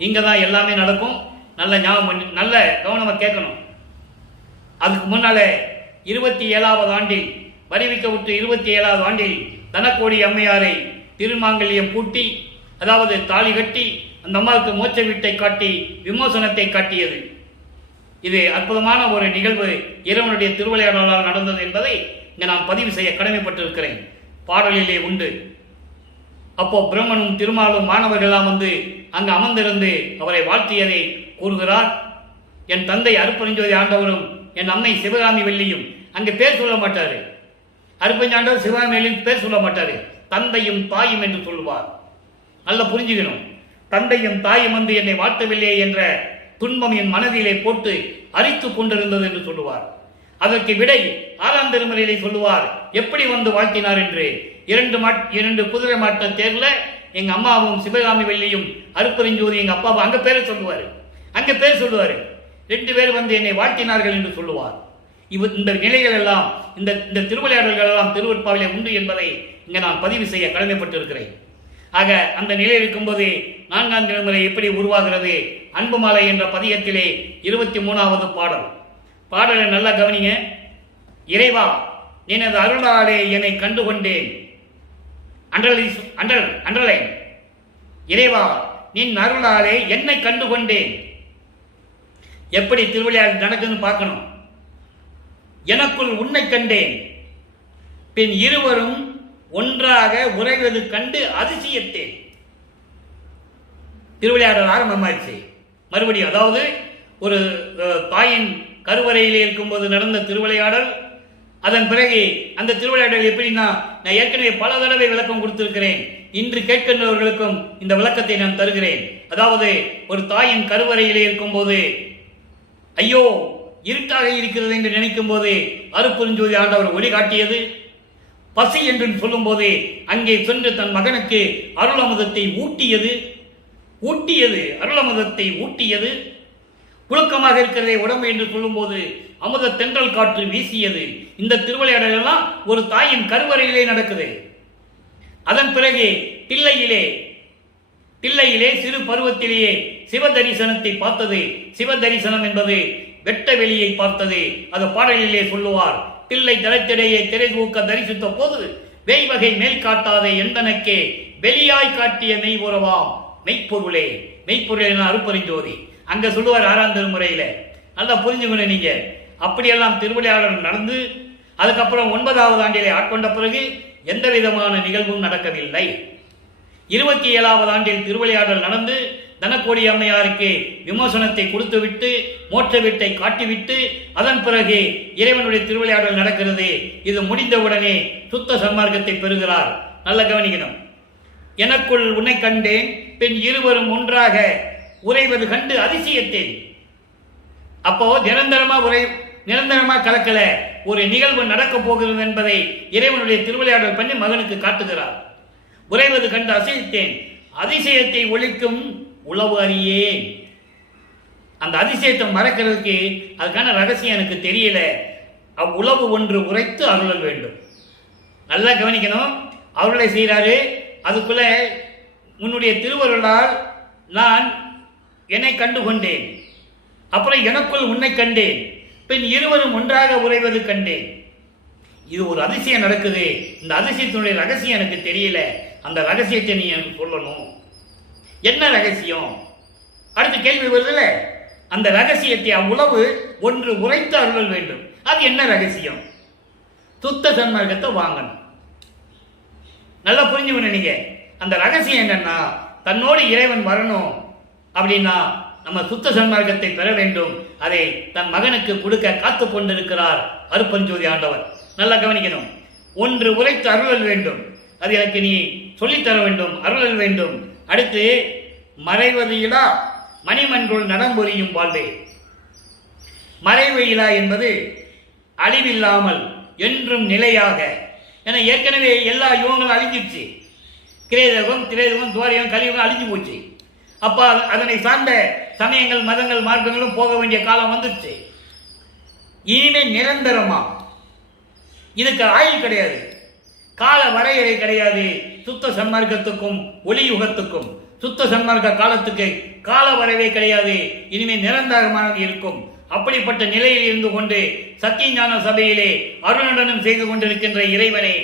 இங்கதான் எல்லாமே நடக்கும். நல்ல ஞாபகம், நல்ல கவனமா கேட்கணும். அதுக்கு முன்னால 27வது ஆண்டில், வருவிக்க விட்டு 27வது ஆண்டில் தனக்கோடி அம்மையாரை திருமாங்கல்யம் பூட்டி, அதாவது தாலி கட்டி அந்த அம்மாவுக்கு மோட்ச வீட்டை காட்டி விமோசனத்தை காட்டியது. இது அற்புதமான ஒரு நிகழ்வு இறைவனுடைய திருவிளையாடலால் நடந்தது என்பதை இங்க நான் பதிவு செய்ய கடமைப்பட்டிருக்கிறேன். பாடலிலே உண்டு. அப்போ பிரம்மனும் திருமாலும் மாணவர்கள்லாம் அங்கு அமர்ந்திருந்து அவரை வாழ்த்தியதை கூறுகிறார். என் தந்தை அருட்பெருஞ்சோதி ஆண்டவரும் என் அம்மை சிவகாமி வெள்ளியும் அங்கே பேர் சொல்ல மாட்டாரு. அருட்பெருஞ்சாண்டவர் சிவகாமி வெள்ளியும் பேர் சொல்ல மாட்டாரு. தந்தையும் தாயும் என்று சொல்லுவார். நல்ல புரிஞ்சுக்கணும். தந்தையும் தாயும் வந்து என்னை வாழ்த்தவில்லை என்ற துன்பம் என் மனதிலே போட்டு அரித்து கொண்டிருந்தது என்று சொல்லுவார். அதற்கு விடை 6ஆம் திருமுறையிலே சொல்லுவார், எப்படி வந்து வாழ்த்தினார் என்று. 2 குதிரை மாட்ட தேர்ல எங்க அம்மாவும் சிவகாமி வெள்ளியும் அருப்பெருஞ்சோதி எங்க அப்பாவும் அங்க பேரை சொல்லுவார். 2 பேர் வந்து என்னை வாழ்த்தினார்கள் என்று சொல்லுவார். இந்த நிலைகள் எல்லாம் இந்த திருவிளையாடல்கள் எல்லாம் திருவெட்பாவிலே உண்டு என்பதை இங்கே நான் பதிவு செய்ய கடமைப்பட்டிருக்கிறேன். ஆக அந்த நிலை இருக்கும்போது 4ஆம் திருமுறை எப்படி உருவாகிறது? அன்பு மாலை என்ற பதியத்திலே 23வது பாடலை நல்லா கவனிங்க. இறைவா, எனது அருளாலே என்னை கண்டுகொண்டேன். அன்றலை, இறைவா நின் அருளாலே என்னை கண்டுகொண்டேன். எப்படி திருவிளையாடல் நடக்குதுன்னு பார்க்கணும். எனக்குள் உன்னை கண்டேன், பின் இருவரும் ஒன்றாக உறைவது கண்டு அதிசயத்தேன். திருவிளையாடல் ஆரம்பமாயிடுச்சு. மறுபடியும் அதாவது ஒரு தாயின் கருவறையிலே இருக்கும்போது நடந்த திருவிளையாடல். அதன் பிறகு அந்த திருவிளையாடல் எப்படின்னா, நான் ஏற்கனவே பல தடவை விளக்கம் கொடுத்திருக்கிறேன். இன்று கேட்கின்றவர்களுக்கும் இந்த விளக்கத்தை நான் தருகிறேன். அதாவது ஒரு தாயின் கருவறையிலே இருக்கும்போது ஐயோ இருட்டாக இருக்கிறது என்று நினைக்கும் போது அருப்பெருஞ்சோதி ஆண்டவர் ஒளி காட்டியது. பசி என்று சொல்லும் போது அங்கே சென்று தன் மகனுக்கு அருள் அமுதத்தை ஊட்டியது அருளமுதத்தை ஊட்டியது. புழுக்கமாக இருக்கிறதே உடம்பு என்று சொல்லும் போது அமுத தென்றல் காற்று வீசியது. இந்த திருவிளையாடல் எல்லாம் ஒரு தாயின் கருவறையிலே நடக்குது. அதன் பிறகு தில்லையிலே சிறு பருவத்திலேயே சிவ தரிசனத்தை பார்த்தது. சிவ தரிசனம் என்பது வெட்ட வெளியை பார்த்தது. அது பாடலிலே சொல்லுவார். தில்லை தளத்திடையே திரை தூக்க தரிசித்த போது வேய்வகை மேல் காட்டாதே எந்தனக்கே வெளியாய் காட்டிய மெய்புறவாம் மெய்ப்பொருளே அருப்பெருஞ்சோதி அங்க சொல்லுவார் 6ஆம் திருமுறையில. நல்லா புரிஞ்சுக்கணும் நீங்க. அப்படியெல்லாம் திருவிளையாடல் நடந்து அதுக்கப்புறம் 9வது ஆண்டிலே ஆட்கொண்ட பிறகு எந்த விதமான நிகழ்வும் நடக்கவில்லை. 27வது ஆண்டில் திருவிளையாடல் நடந்து தனக்கோடி அம்மையாருக்கு விமோசனத்தை கொடுத்துவிட்டு மோட்ச வீட்டை காட்டிவிட்டு அதன் பிறகு இறைவனுடைய திருவிளையாடல் நடக்கிறது. இது முடிந்தவுடனே சுத்த சன்மார்க்கத்தை பெறுகிறார். நல்ல கவனிக்கணும். எனக்குள் உன்னை கண்டேன், பின் இருவரும் ஒன்றாக உறைவது கண்டு அதிசயத்தேன். அப்போ நிரந்தரமா கலக்கல, ஒரு நிகழ்வு நடக்க போகிறது என்பதை இறைவனுடைய திருவிளையாடல் பண்ணி மகனுக்கு காட்டுகிறார். உறைவது கண்டு அசைத்தேன், அதிசயத்தை ஒழிக்கும் உளவு அறியேன். அந்த அதிசயத்தை மறக்கிறதுக்கு அதுக்கான ரகசியம் எனக்கு தெரியல. அவ்வுளவு ஒன்று உரைத்து அருளல் வேண்டும். நல்லா கவனிக்கணும். அருளை செய்கிறாரு. அதுக்குள்ள உன்னுடைய திருவருளால் நான் என்னை கண்டு கொண்டேன், அப்புறம் எனக்குள் உன்னை கண்டேன், பின் இருவரும் ஒன்றாக உறைவது கண்டேன். இது ஒரு அதிசயம் நடக்குது. இந்த அதிசயத்தினுடைய ரகசியம் எனக்கு தெரியல. அந்த ரகசியத்தை நீ எனக்கு சொல்லணும். என்ன ரகசியம்? அடுத்த கேள்வி வருதுல. அந்த ரகசியத்தை அவ்வுளவு ஒன்று உரைத்து அருளல் வேண்டும். அது என்ன ரகசியம்? சுத்த சன்மார்க்கத்தை வாங்கணும். நல்லா புரிஞ்சுக்கணும் நீங்க. அந்த ரகசியம் என்னன்னா, தன்னோடு இறைவன் வரணும் அப்படின்னா நம்ம சுத்த சன்மார்க்கத்தை பெற வேண்டும். அதை தன் மகனுக்கு கொடுக்க காத்து கொண்டிருக்கிறார் அருப்பெருஞ்சோதி ஆண்டவர். நல்லா கவனிக்கணும். ஒன்று உரைத்து அருளல் வேண்டும். அது எனக்கு நீ சொல்லித்தர வேண்டும், அருளல் வேண்டும். அடுத்து மறைவது இலா மணிமன்றுள் நடம்பொறியும் வாழ்வே. மறைவு இலா என்பது அழிவில்லாமல் என்றும் நிலையாக. ஏன்னா ஏற்கனவே எல்லா யுகங்களும் அழிஞ்சிருச்சு. கிரேதகம், திரேதகம், துவாரியம், கலியுகம் அழிஞ்சு போச்சு. அப்போ அதனை சார்ந்த சமயங்கள், மதங்கள், மார்க்கங்களும் போக வேண்டிய காலம் வந்துருச்சு. இனிமே நிரந்தரமா இதுக்கு ஆயுள் கிடையாது, கால வரையறை கிடையாது. சுத்த சன்மார்க்கத்துக்கும் ஒளி யுகத்துக்கும் சுத்த சன்மார்க்க காலத்துக்கு கால வரைவே கிடையாது. இனிமே நிரந்தரமாக இருக்கும். அப்படிப்பட்ட நிலையில் இருந்து கொண்டு சத்தியஞான சபையிலே அருணடனம் செய்து கொண்டிருக்கின்ற இறைவனே,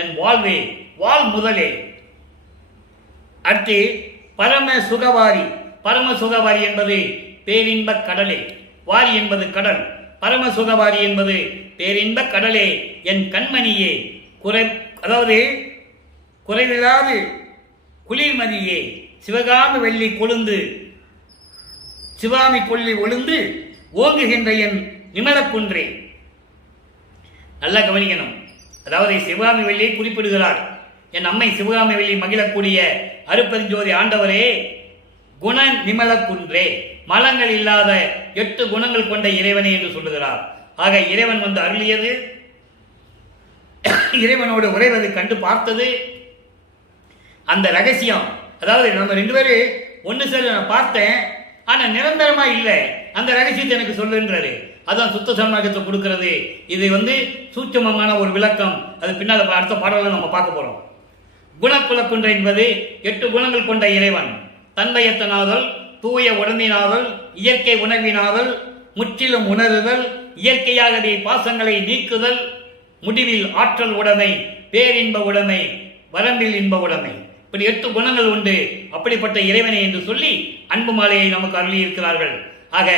என் வாழ்வே, வாழ் முதலே. அடுத்து பரம சுகவாரி. பரம சுகவாரி என்பது பேரின்ப கடலே. வாரி என்பது கடல். பரம சுகவாரி என்பது பேரின்ப கடலே. என் கண்மணியே, அதாவது குறைவில்லாது குளிர்மதியே, சிவகாமி வெள்ளி கொழுந்து, சிவாமி கொள்ளி ஒழுந்து ஓங்குகின்ற என் நிமலக்குன்றே. நல்லா கவனிக்கணும். அதாவது சிவாமி வெள்ளியை குறிப்பிடுகிறார். என் அம்மை சிவகாமி வெளி மகிழக்கூடிய அருப்பெருஞ்சோதி ஆண்டவரே, குண நிமல குன்றே, மலங்கள் இல்லாத 8 குணங்கள் கொண்ட இறைவனே என்று சொல்லுகிறார். ஆக இறைவன் வந்து அருளியது, இறைவனோடு உறைவது கண்டு பார்த்தது, அந்த ரகசியம். அதாவது நம்ம 2 பேரும் ஒன்று சேர நான் பார்த்தேன், ஆனா நிரந்தரமா இல்லை, அந்த ரகசியத்தை எனக்கு சொல்லுன்றாரு. அதான் சுத்த சன்மார்க்கத்தை கொடுக்கிறது. இது வந்து சூட்சமமான ஒரு விளக்கம். அது பின்னால் அடுத்த பாடலில் நம்ம பார்க்க போறோம். குணக்குலக்குன்ற என்பது 8 குணங்கள் கொண்ட இறைவன். தன்மையத்தனாதல், தூய உடம்பினாதல், இயற்கை உணர்வினாதல், முற்றிலும் உணருதல், இயற்கையாகவே பாசங்களை நீக்குதல், முடிவில் ஆற்றல் உடைமை, பேரின்ப உடைமை, வரம்பில் இன்ப உடைமை. இப்படி 8 குணங்கள் உண்டு. அப்படிப்பட்ட இறைவனை என்று சொல்லி அன்பு மாலையை நமக்கு அருளி இருக்கிறார்கள். ஆக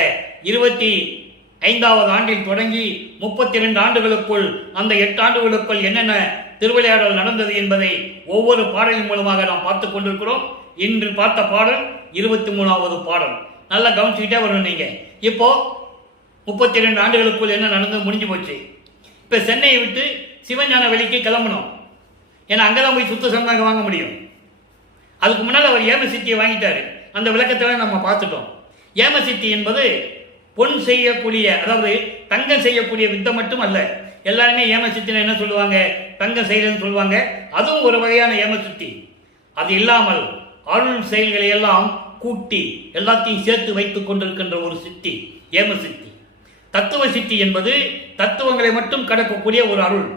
25வது ஆண்டில் தொடங்கி 32 ஆண்டுகளுக்குள், அந்த 8 ஆண்டுகளுக்குள் என்னென்ன திருவிளையாடல் நடந்தது என்பதை ஒவ்வொரு பாடலின் மூலமாக நாம் பார்த்து கொண்டிருக்கிறோம். இன்று பார்த்த பாடல் 23வது பாடல். நல்லா கவனிச்சுக்கிட்டே வரணும். நீங்க இப்போ 32 ஆண்டுகளுக்குள் என்ன நடந்து முடிஞ்சு போச்சு. இப்ப சென்னையை விட்டு சிவஞான வெளிக்கு கிளம்பணும். ஏன்னா அங்கதான் போய் சுத்த சன்மார்க்கம் வாங்க முடியும். அதுக்கு முன்னால் அவர் ஏமசித்தியை வாங்கிட்டாரு. அந்த விளக்கத்தில் நம்ம பார்த்துட்டோம். ஏமசித்தி என்பது பொன் செய்யக்கூடிய, அதாவது தங்கம் செய்யக்கூடிய வித்தை மட்டும் அல்ல. எல்லாருமே ஏமசித்தின என்ன சொல்லுவாங்க, தங்கம் செய்யறதுன்னு சொல்லுவாங்க. அதுவும் ஒரு வகையான ஏமசித்தி. அது இல்லாமல் அருள் செயல்களை எல்லாம் கூட்டி எல்லாத்தையும் சேர்த்து வைத்துக் கொண்டிருக்கின்ற ஒரு சித்தி ஏமசித்தி. தத்துவ சித்தி என்பது தத்துவங்களை மட்டும் கடக்கக்கூடிய ஒரு அருள்,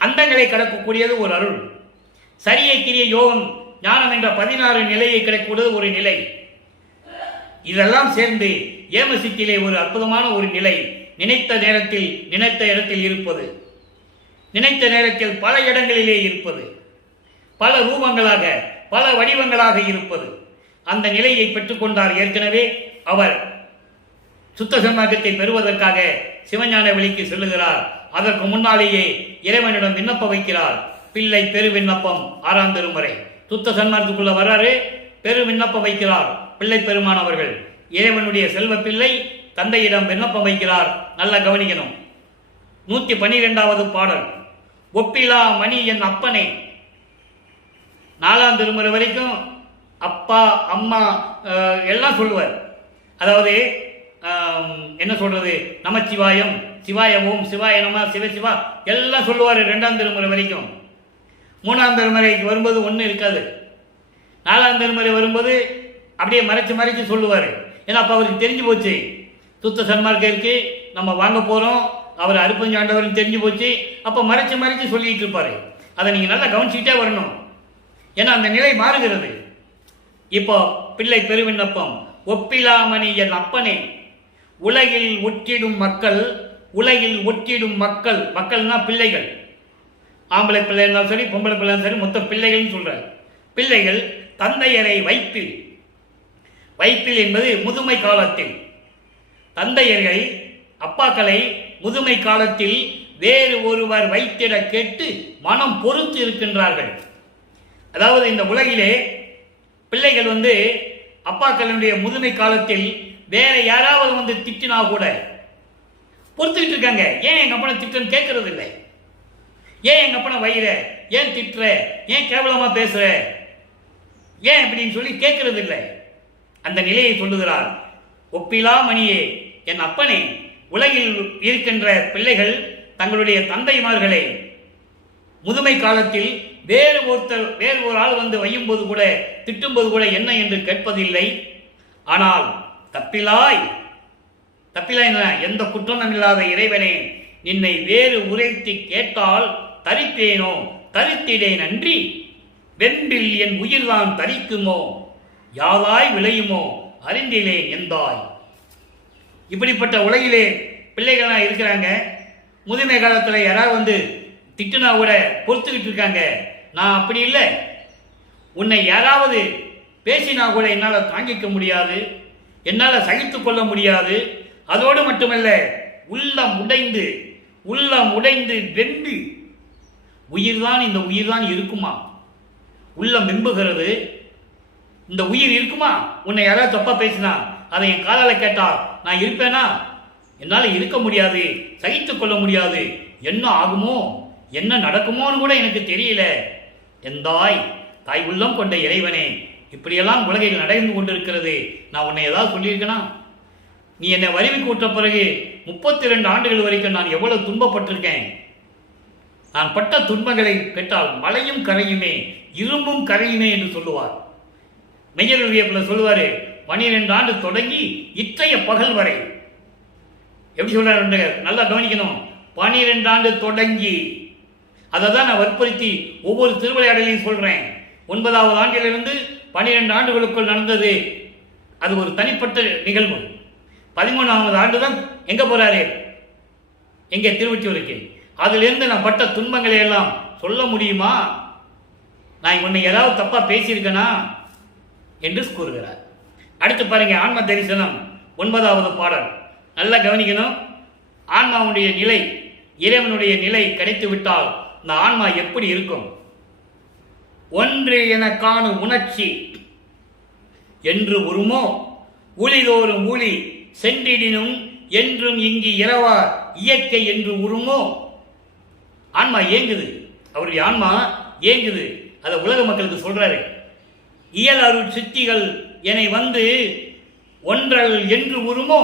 அந்தங்களை கடக்கக்கூடியது ஒரு அருள். சரியை கிரிய யோகம் ஞானம் என்ற 16 நிலையை கிடைக்கக்கூடியது ஒரு நிலை. இதெல்லாம் சேர்ந்து ஏமசித்திலே ஒரு அற்புதமான ஒரு நிலை. நினைத்த நேரத்தில் நினைத்த இடத்தில் இருப்பது, நினைத்த நேரத்தில் பல இடங்களிலே இருப்பது, பல ரூபங்களாக பல வடிவங்களாக இருப்பது. அந்த நிலையை பெற்றுக்கொண்டார். ஏற்கனவே அவர் சுத்த சன்மார்க்கத்தை பெறுவதற்காக சிவஞான வெளிக்கு செல்லுகிறார். அதற்கு முன்னாலேயே இறைவனிடம் விண்ணப்ப வைக்கிறார். பிள்ளை பெரு விண்ணப்பம் 6ஆம் திருமுறை. சுத்த சன்மார்க்கத்துக்குள்ள வர்றாரு, பெரு விண்ணப்பம் வைக்கிறார். பிள்ளை பெருமான் அவர்கள் இறைவனுடைய செல்வ பிள்ளை தந்தையிடம் விண்ணப்பம் வைக்கிறார். நல்லா கவனிக்கணும். 112வது பாடல். ஒப்பிலா மணி என் அப்பனே. 4ஆம் திருமுறை வரைக்கும் அப்பா அம்மா எல்லாம் சொல்லுவார். அதாவது என்ன சொல்றது, நமச்சிவாயம், சிவாய ஓம், சிவாய நம, சிவசிவா எல்லாம் சொல்லுவார் 2ஆம் திருமுறை வரைக்கும். 3ஆம் திருமுறைக்கு வரும்போது ஒன்றும் இருக்காது. 4ஆம் திருமுறை வரும்போது அப்படியே மறைச்சு மறைச்சு சொல்லுவார். ஏன்னா அப்போ அவருக்கு தெரிஞ்சு போச்சு சுத்த சன்மார்க்கம் இருக்கு, நம்ம வாங்க போறோம், அவர் அருப்பஞ்சாண்டவருக்கு தெரிஞ்சு போச்சு. அப்போ மறைச்சு மறைச்சு சொல்லிட்டு இருப்பாரு. அதை நீங்க நல்லா கவனிச்சுக்கிட்டே வரணும். ஏன்னா அந்த நிலை மாறுகிறது. இப்போ பிள்ளை பெருவிண்ணப்பம். ஒப்பிலாமணி என் அப்பனே, உலகில் ஒற்றிடும் மக்கள், உலகில் ஒற்றிடும் மக்கள், மக்கள்னா பிள்ளைகள், ஆம்பளை பிள்ளை இருந்தாலும் சரி பொம்பளை பிள்ளை சரி மொத்த பிள்ளைகள்னு சொல்ற பிள்ளைகள். தந்தையரை வைப்பில், வைப்பில் என்பது முதுமை காலத்தில், தந்தையர்களை அப்பாக்களை முதுமை காலத்தில் வேறு ஒருவர் வைத்திட கேட்டு மனம் பொறுத்து இருக்கின்றார்கள். அதாவது இந்த உலகிலே பிள்ளைகள் வந்து அப்பாக்களுடைய முதுமை காலத்தில் வேற யாராவது வந்து திட்டினா கூட பொறுத்துக்கிட்டு இருக்காங்க. ஏன் எங்க அப்பனை திட்டுன்னு கேட்கறது இல்லை. ஏன் எங்க அப்பனை வயிற, ஏன் திட்டுற, ஏன் கேவலமா பேசுற, ஏன் அப்படின்னு சொல்லி கேட்கறது இல்லை. அந்த நிலையை சொல்லுகிறார். ஒப்பிலா மணியே என் அப்பனே, உலகில் இருக்கின்ற பிள்ளைகள் தங்களுடைய தந்தைமார்களை முதுமை காலத்தில் வேறு ஒரு ஆள் வந்து வையும்போது கூட திட்டும்போது கூட என்ன என்று கேட்பதில்லை. ஆனால் தப்பிலாய் எந்த குற்றமும் இல்லாத இறைவனே, நின்னை வேறு உரைத்து கேட்டால் தரித்தேனோ, தரித்திடேன் அன்றி வென்றில் என் உயிர்தான் தரிக்குமோ, யாதாய் விளையுமோ அறிந்திலேன் எந்தாய். இப்படிப்பட்ட உலகிலே பிள்ளைகள்லாம் இருக்கிறாங்க. முதுமை காலத்தில் யாராவது வந்து திட்டுனா கூட பொறுத்துக்கிட்டு இருக்காங்க. நான் அப்படி இல்லை. உன்னை யாராவது பேசினா கூட என்னால் தாங்கிக்க முடியாது, என்னால் சகித்து கொள்ள முடியாது. அதோடு மட்டுமல்ல, உள்ளம் உடைந்து வெந்து உயிர்தான், இந்த உயிர்தான் இருக்குமா, உள்ளம் வெம்புகிறது, இந்த உயிர் இருக்குமா, உன்னை யாராவது தப்பா பேசினா அதை என் காதால கேட்டா நான் இருப்பேனா, என்னால் இருக்க முடியாது, சகித்து கொள்ள முடியாது, என்ன ஆகுமோ என்ன நடக்குமோன்னு கூட எனக்கு தெரியல. எந்தாய் தாய் உள்ளம் கொண்ட இறைவனே, இப்படியெல்லாம் உலகில் நடந்து கொண்டிருக்கிறது, நான் உன்னை ஏதாவது சொல்லியிருக்கேனா? நீ என்னை வருவிக்கு விட்ட பிறகு 32 ஆண்டுகள் வரைக்கும் நான் எவ்வளவு துன்பப்பட்டிருக்கேன். நான் பட்ட துன்பங்களை கேட்டால் மலையும் கரையுமே, இரும்பும் கரையுமே என்று சொல்லுவார். மெய்யருவியப்பில் சொல்லுவார், 12 ஆண்டு தொடங்கி இற்றைய பகல் வரை. எப்படி சொல்றாரு நல்லா கவனிக்கணும். 12 ஆண்டு தொடங்கி, அதை தான் நான் வற்புறுத்தி ஒவ்வொரு திருவிளையாடலையும் சொல்றேன். 9வது ஆண்டிலிருந்து 12 ஆண்டுகளுக்குள் நடந்தது, அது ஒரு தனிப்பட்ட நிகழ்வு. 13வது ஆண்டு தான் எங்க போறாரு, எங்க திருவொற்றியூருக்கு. அதிலிருந்து நான் பட்ட துன்பங்களை எல்லாம் சொல்ல முடியுமா? நான் உன்னை ஏதாவது தப்பா பேசியிருக்கேனா என்று கூறுகிறார். அடுத்து பாருங்க, ஆன்ம தரிசனம் 9வது பாடல். நல்லா கவனிக்கணும். ஆன்மாவுடைய நிலை, இறைவனுடைய நிலை கிடைத்து விட்டால் இந்த ஆன்மா எப்படி இருக்கும்? ஒன்று என காணும் உணர்ச்சி என்று உருமோ, ஊழிதோறும் ஊழி சென்றிடினும் என்றும் இங்கு இரவா இயற்கை என்று உருமோ. ஆன்மா ஏங்குது, அவருடைய ஆன்மா ஏங்குது. அதை உலக மக்களுக்கு சொல்றாரு. இயல் அருள் சித்திகள் என்னை வந்து ஒன்றல் என்று உருமோ,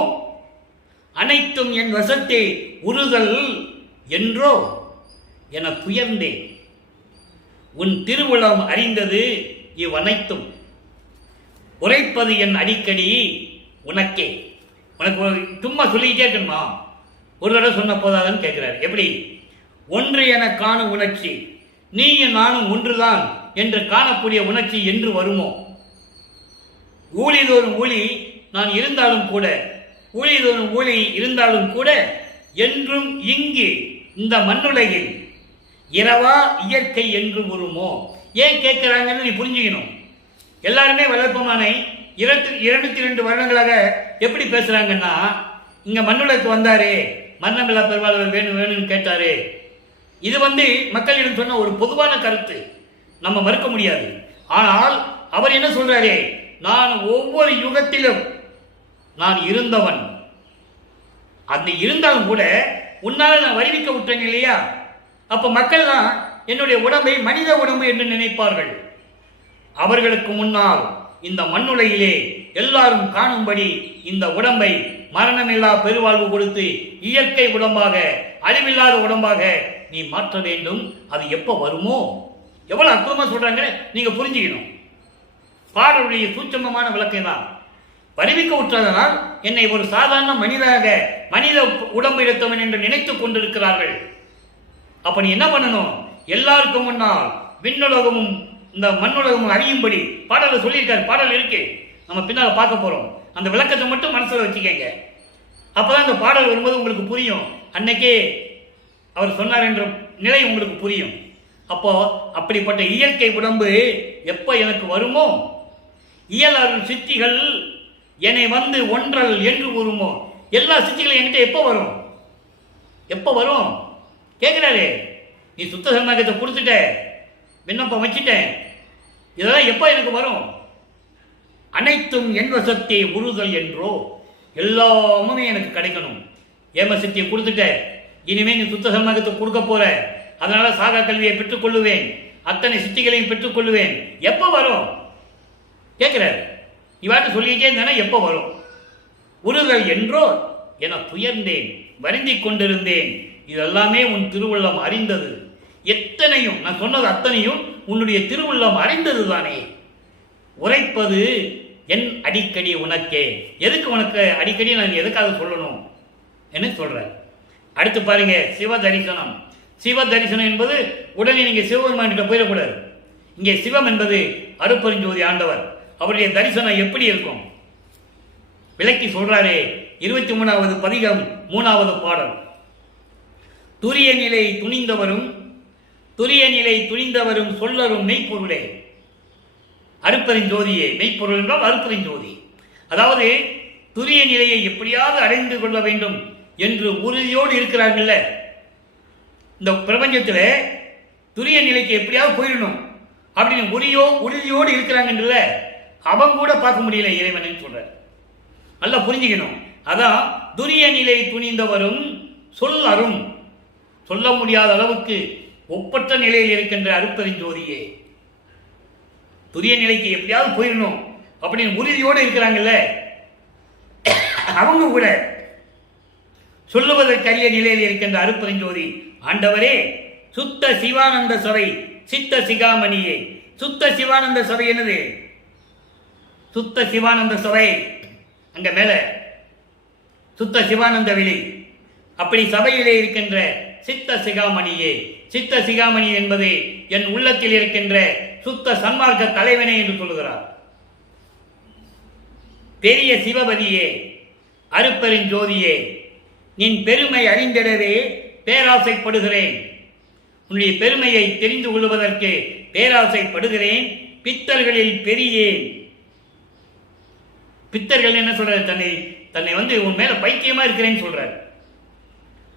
அனைத்தும் என் வசத்தே உறுதல் என்றோ என துயர்ந்தேன். உன் திருவுளம் அறிந்தது இவ்வனைத்தும், உரைப்பது என் அடிக்கடி உனக்கே. உனக்கு சும்மா சொல்லிக்கிட்டே இருக்கணுமா? ஒரு தடவை சொன்ன போதாதுன்னு கேட்கிறார். எப்படி? ஒன்று என காணும் உணர்ச்சி, நீயும் நானும் ஒன்றுதான் என்று காணக்கூடிய உணர்ச்சி என்று வருமோ? ஊழிதோறும் ஊழி நான் இருந்தாலும் கூட, ஊழிதோறும் ஊழி இருந்தாலும் கூட, என்றும் இங்கு இந்த மண்ணுலகில் இரவா இயற்கை என்று வருமோ? ஏன் கேட்கிறாங்கன்னு நீ புரிஞ்சுக்கணும். எல்லாருமே வளர்ப்பமானை 202 வருடங்களாக எப்படி பேசுறாங்கன்னா, இங்க மண்ணுலக்கு வந்தாரு, மன்னமில்லா பெருவாளர் வேணும் வேணும்னு கேட்டாரு. இது மக்களிடம் சொன்ன ஒரு பொதுவான கருத்து, நம்ம மறுக்க முடியாது. ஆனால் அவர் என்ன சொல்றாரு? நான் ஒவ்வொரு யுகத்திலும் நான் இருந்தவன். அது இருந்தாலும் கூட உன்னால நான் வருவிக்க விட்டேன் இல்லையா? அப்ப மக்கள் தான் என்னுடைய உடம்பை மனித உடம்பு என்று நினைப்பார்கள். அவர்களுக்கு முன்னால் இந்த மண்ணுலகிலே எல்லாரும் காணும்படி இந்த உடம்பை மரணமில்லா பெருவாழ்வு கொடுத்து இயற்கை உடம்பாக, அழிவில்லாத உடம்பாக நீ மாற்ற வேண்டும். அது எப்ப வருமோ? எவ்வளவு அற்புதமா சொல்றாங்க, நீங்க புரிஞ்சுக்கணும். பாடலுடைய சூட்சமமான விளக்கம் தான். வருவிக்க விட்டதனால் என்னை ஒரு சாதாரண மனிதனாக, மனித உடம்பு எடுத்தவன் என்று நினைத்துக் கொண்டிருக்கிறார்கள். அப்ப நீ என்ன பண்ணணும்? எல்லாருக்கும் முன்னால் விண்ணுலகமும் இந்த மண்ணுலகமும் அறியும்படி பாடலை சொல்லியிருக்காரு. பாடல் இருக்கு, நம்ம பின்னால பார்க்க போறோம். அந்த விளக்கத்தை மட்டும் மனசுல வச்சுக்கங்க. அப்பதான் இந்த பாடல் வரும்போது உங்களுக்கு புரியும். அன்னைக்கே அவர் சொன்னார் என்ற நிலை உங்களுக்கு புரியும். அப்போ அப்படிப்பட்ட இயற்கை உடம்பு எப்ப எனக்கு வருமோ, இயல் அருள் சித்திகள் என்னை வந்து ஒன்றல் என்று வருமோ. எல்லா சித்திகளும் என்கிட்ட எப்ப வரும்? எப்ப வரும் கேட்கிறாரு. நீ சுத்த சன்மார்க்கத்தை கொடுத்துட்ட, விண்ணப்பம் வச்சுட்டேன், இதெல்லாம் எப்ப எனக்கு வரும்? அனைத்தும் என் வசத்தை உறுதல் என்றோ, எல்லாமே எனக்கு கிடைக்கணும். ஏம சக்தியை கொடுத்துட்ட, இனிமே நீ சுத்த சன்மார்க்கத்தை கொடுக்க போற, அதனால சாகா கல்வியை பெற்றுக் கொள்ளுவேன், அத்தனை சித்திகளையும் பெற்றுக் கொள்ளுவேன். எப்ப வரும் கேட்கிறார். இவாட்டு சொல்லிட்டே இருந்தானே எப்ப வரும்? உறுதல் என்றோ என துயர்ந்தேன், வருந்திக் கொண்டிருந்தேன். இதெல்லாமே உன் திருவுள்ளம் அறிந்தது. எத்தனையும் நான் சொன்னது அத்தனையும் உன்னுடைய திருவுள்ளம் அறிந்தது தானே. உரைப்பது என் அடிக்கடி உனக்கே. எதுக்கு உனக்கு அடிக்கடி நான் எதுக்காக சொல்லணும் என்ன சொல்றேன். அடுத்து பாருங்க, சிவ தரிசனம். சிவ தரிசனம் என்பது உடனே நீங்க சிவபெருமான் கிட்ட போயிடக்கூடாது. இங்கே சிவம் என்பது அருட்பெருஞ்சோதி ஆண்டவர். அவருடைய தரிசனம் எப்படி இருக்கும் விளக்கி சொல்றாரே. 23வது பதிகம் 3வது பாடல். துரிய நிலை துணிந்தவரும், துரிய நிலை துணிந்தவரும் சொல்லரும் மெய்ப்பொருளே. அருட்பெருஞ்சோதியே, மெய்ப்பொருள் என்றால் அருட்பெருஞ்சோதி. அதாவது துரிய நிலையை எப்படியாவது அடைந்து கொள்ள வேண்டும் என்று உறுதியோடு இருக்கிறாங்கல்ல. இந்த பிரபஞ்சத்தில் துரிய நிலைக்கு எப்படியாவது போயிடணும் அப்படின்னு உறுதியோடு இருக்கிறாங்கன்றத அவன் கூட பார்க்க முடியல இறைவன் சொல்றார். நல்லா புரிஞ்சுக்கணும். அதான் துரிய நிலை துணிந்தவரும் சொல்லரும், சொல்ல முடியாத அளவுக்கு ஒப்பற்ற நிலையில் இருக்கின்ற அருட்பெருஞ்சோதியே. துரிய நிலைக்கு எப்படியாவது போயிடணும் அப்படின்னு உறுதியோடு இருக்கிறாங்கல்ல, அவங்க கூட சொல்லுவதற்கரிய நிலையில் இருக்கின்ற அருட்பெருஞ்சோதி ஆண்டவரே, சுத்த சிவானந்த சபை சித்த சிகாமணியே. சுத்த சிவானந்த சபை என்னது? சுத்த சிவானந்த சபை அங்க மேல சுத்த சிவானந்த வெளி. அப்படி சபையிலே இருக்கின்ற சித்த சிகாமணியே. சித்த சிகாமணி என்பது என் உள்ளத்தில் இருக்கின்ற சுத்த சன்மார்க்க தலைவனே என்று சொல்லுகிறார். பெரிய சிவபதியே, அருட்பெருஞ்சோதியே, நின் பெருமை அறிந்திடவே பேராசைப்படுகிறேன். உன்னுடைய பெருமையை தெரிந்து கொள்வதற்கு பேராசைப்படுகிறேன். பித்தர்களில் பெரியேன். பித்தர்கள் என்ன சொல்றாரு? தன்னை உன் மேல பைத்தியமா இருக்கிறேன்னு சொல்றாரு.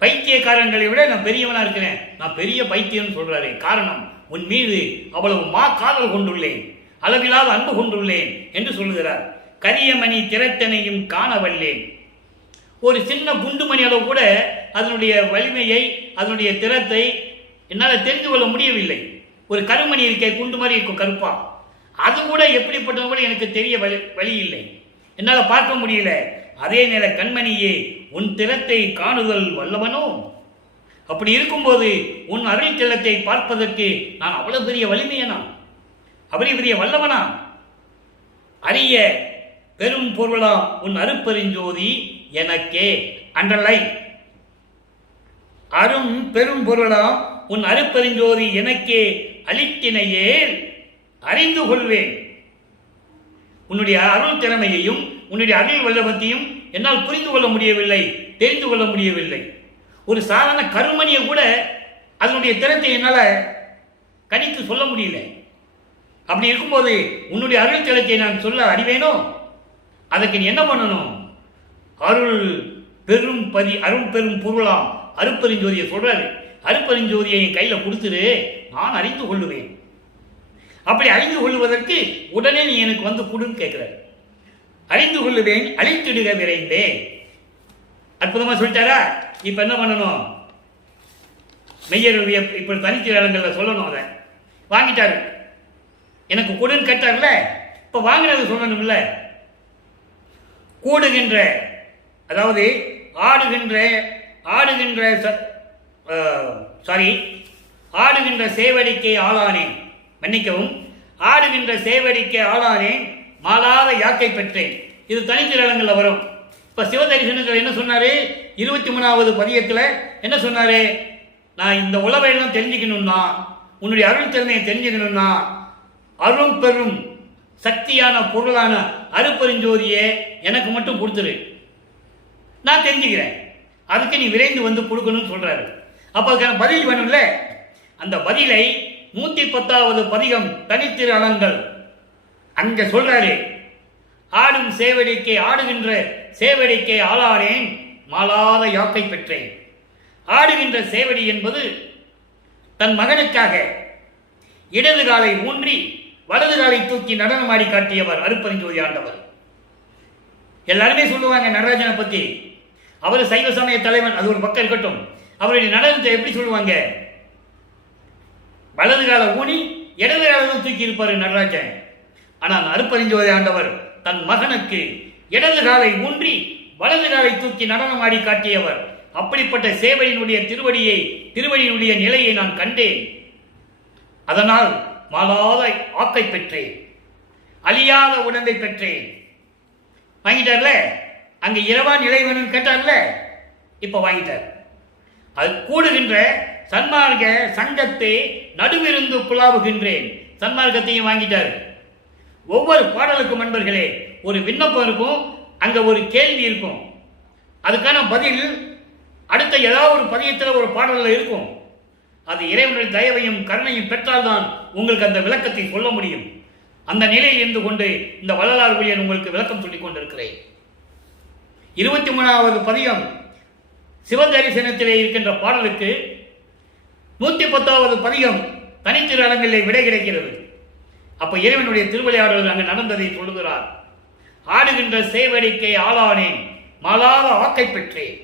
பைத்தியக்காரங்களை விட நான் பெரியவனா இருக்கிறேன், நான் பெரிய பைத்தியம் சொல்றாரு. காரணம், உன் மீது அவ்வளவு காதல் கொண்டுள்ளேன், அளவிலாத அன்பு கொண்டுள்ளேன் என்று சொல்லுகிறார். கரியமணி திறத்தனையும் காணவல்லேன். ஒரு சின்ன குண்டுமணி அளவு கூட அதனுடைய வலிமையை, அதனுடைய திறத்தை என்னால் தெரிந்து கொள்ள முடியவில்லை. ஒரு கருமணி இருக்க, குண்டு மாதிரி இருக்கும் கருப்பா, அது கூட எப்படிப்பட்டது கூட எனக்கு தெரிய வழி இல்லை, என்னால் பார்க்க முடியல. அதே நேர கண்மணியே, உன் திறத்தை காணுதல் வல்லவனோ. அப்படி இருக்கும்போது உன் அருள் திறத்தை பார்ப்பதற்கு நான் அவ்வளவு பெரிய வலிமையனா, அவ்வளவு பெரிய வல்லவனா? அரிய பெரும் பொருளா உன் அருட்பெருஞ்சோதி எனக்கே. அண்டர்லைன். அரும் பெரும் பொருளா உன் அருட்பெருஞ்சோதி எனக்கே அளித்தினையே அறிந்து கொள்வேன். உன்னுடைய அருள் திறமையையும் உன்னுடைய அருள் வல்லபத்தையும் என்னால் புரிந்து கொள்ள முடியவில்லை, தெரிந்து கொள்ள முடியவில்லை. ஒரு சாதாரண கருமணியை கூட அதனுடைய திறத்தை என்னால் கணித்து சொல்ல முடியல. அப்படி இருக்கும்போது உன்னுடைய அருள் திறத்தை நான் சொல்ல அறிவேனோ? அதுக்கு நீ என்ன பண்ணணும்? அருள் பெரும் பொருளாம் அருட்பெருஞ்சோதியை சொல்றாரு. அருட்பெருஞ்சோதியை என் கையில கொடுத்துரு, நான் அறிந்து கொள்ளுவேன். அப்படி அறிந்து கொள்வதற்கு உடனே நீ எனக்கு வந்து கொடுன்னு கேட்கிறார். அறிந்து கொள்ளுவேன், அழித்திடுக விரைந்தே. அற்புதமா சொல்லிட்டாரா? இப்ப என்ன பண்ணணும்? மெய்யருடைய இப்ப தனித்திறங்கள்ல சொல்லணும். அதை வாங்கிட்டாரு, எனக்கு கொடுன்னு கேட்டார்ல, இப்ப வாங்கினது சொல்லணும்ல. கூடுகின்ற, அதாவது ஆடுகின்ற சேவடிக்கை ஆளானேன், மன்னிக்கவும், ஆடுகின்ற சேவடிக்கை ஆளானேன், மாலாத யாக்கை பெற்றேன். இது தனித்திறங்கள்ல வரும். இப்ப சிவதரிசனத்தில் என்ன சொன்னாரு? 23வது பதியத்தில் என்ன சொன்னாரு? நான் இந்த உலகையெல்லாம் தெரிஞ்சுக்கணும்னா, உன்னுடைய அருள் திறமையை தெரிஞ்சுக்கணும்னா, அருள் பெரும் சக்தியான பொருளான அருட்பெருஞ்சோதியை எனக்கு மட்டும் கொடுத்துரு, நான் தெரிஞ்சுக்கிறேன். அதுக்கு நீ விரைந்து வந்து கொடுக்கணும்னு சொல்றாரு. அப்ப அதுக்கான பதில் வேணும்ல. அந்த பதிலை 110வது பதிகம் தனித்திரு அலங்கள் அங்க சொல்றாரு. ஆடும் சேவடிக்கை, ஆடுகின்ற சேவடிக்கை ஆளானேன், மாலாத யாக்கை பெற்றேன். ஆடுகின்ற சேவடி என்பது தன் மகனுக்காக இடது காலை ஊன்றி வலது காலை தூக்கி நடனமாடி காட்டியவர் அருட்பெருஞ்சோதி ஆண்டவர். எல்லாருமே சொல்லுவாங்க நடராஜனை பத்தி, அவர் சைவ சமய தலைவன், அது ஒரு பக்கம் இருக்கட்டும். அவருடைய நடனத்தை எப்படி சொல்லுவாங்க? வலது கால ஊனி இடது காலம் தூக்கி இருப்பாரு நடராஜன். ஆனால் அருட்பெருஞ்சோதி ஆண்டவர் தன் மகனுக்கு இடது காலை ஊன்றி வலது காலை தூக்கி நடனமாடி காட்டியவர். அப்படிப்பட்ட சேவையினுடைய திருவடியினுடைய நிலையை நான் கண்டேன். அதனால் மாலாத ஆக்கை பெற்றேன், அழியாத உடம்பை பெற்றேன். வாங்கிட்டார்ல. அங்க இரவா நிலை வேணும்னு கேட்டார்ல, இப்ப வாங்கிட்டார். அது கூடுகின்ற சன்மார்க்க சங்கத்தை நடுவிருந்து புலாவுகின்றேன். சன்மார்க்கத்தையும் வாங்கிட்டார். ஒவ்வொரு பாடலுக்கும் நண்பர்களே ஒரு விண்ணப்பம் இருக்கும், அங்க ஒரு கேள்வி இருக்கும், அதுக்கான பதில் அடுத்த ஏதாவது ஒரு பதியத்தில் ஒரு பாடலில் இருக்கும். அது இறைவனுடைய தயவையும் கருணையும் பெற்றால்தான் உங்களுக்கு அந்த விளக்கத்தை சொல்ல முடியும். அந்த நிலையில் இருந்து கொண்டு இந்த வள்ளலார் ஊழியன் உங்களுக்கு விளக்கம் சொல்லிக் கொண்டிருக்கிறேன். 23வது பதிகம் சிவதரிசனத்திலே இருக்கின்ற பாடலுக்கு 110வது பதிகம் தனித்திரு அலங்களிலே விடை கிடைக்கிறது. அப்ப இறைவனுடைய திருவிளையாடல் அங்கு நடந்ததை சொல்லுகிறார். ஆடுகின்ற சேவடிக்கை ஆளானேன், மாலாத ஆக்கை பெற்றேன்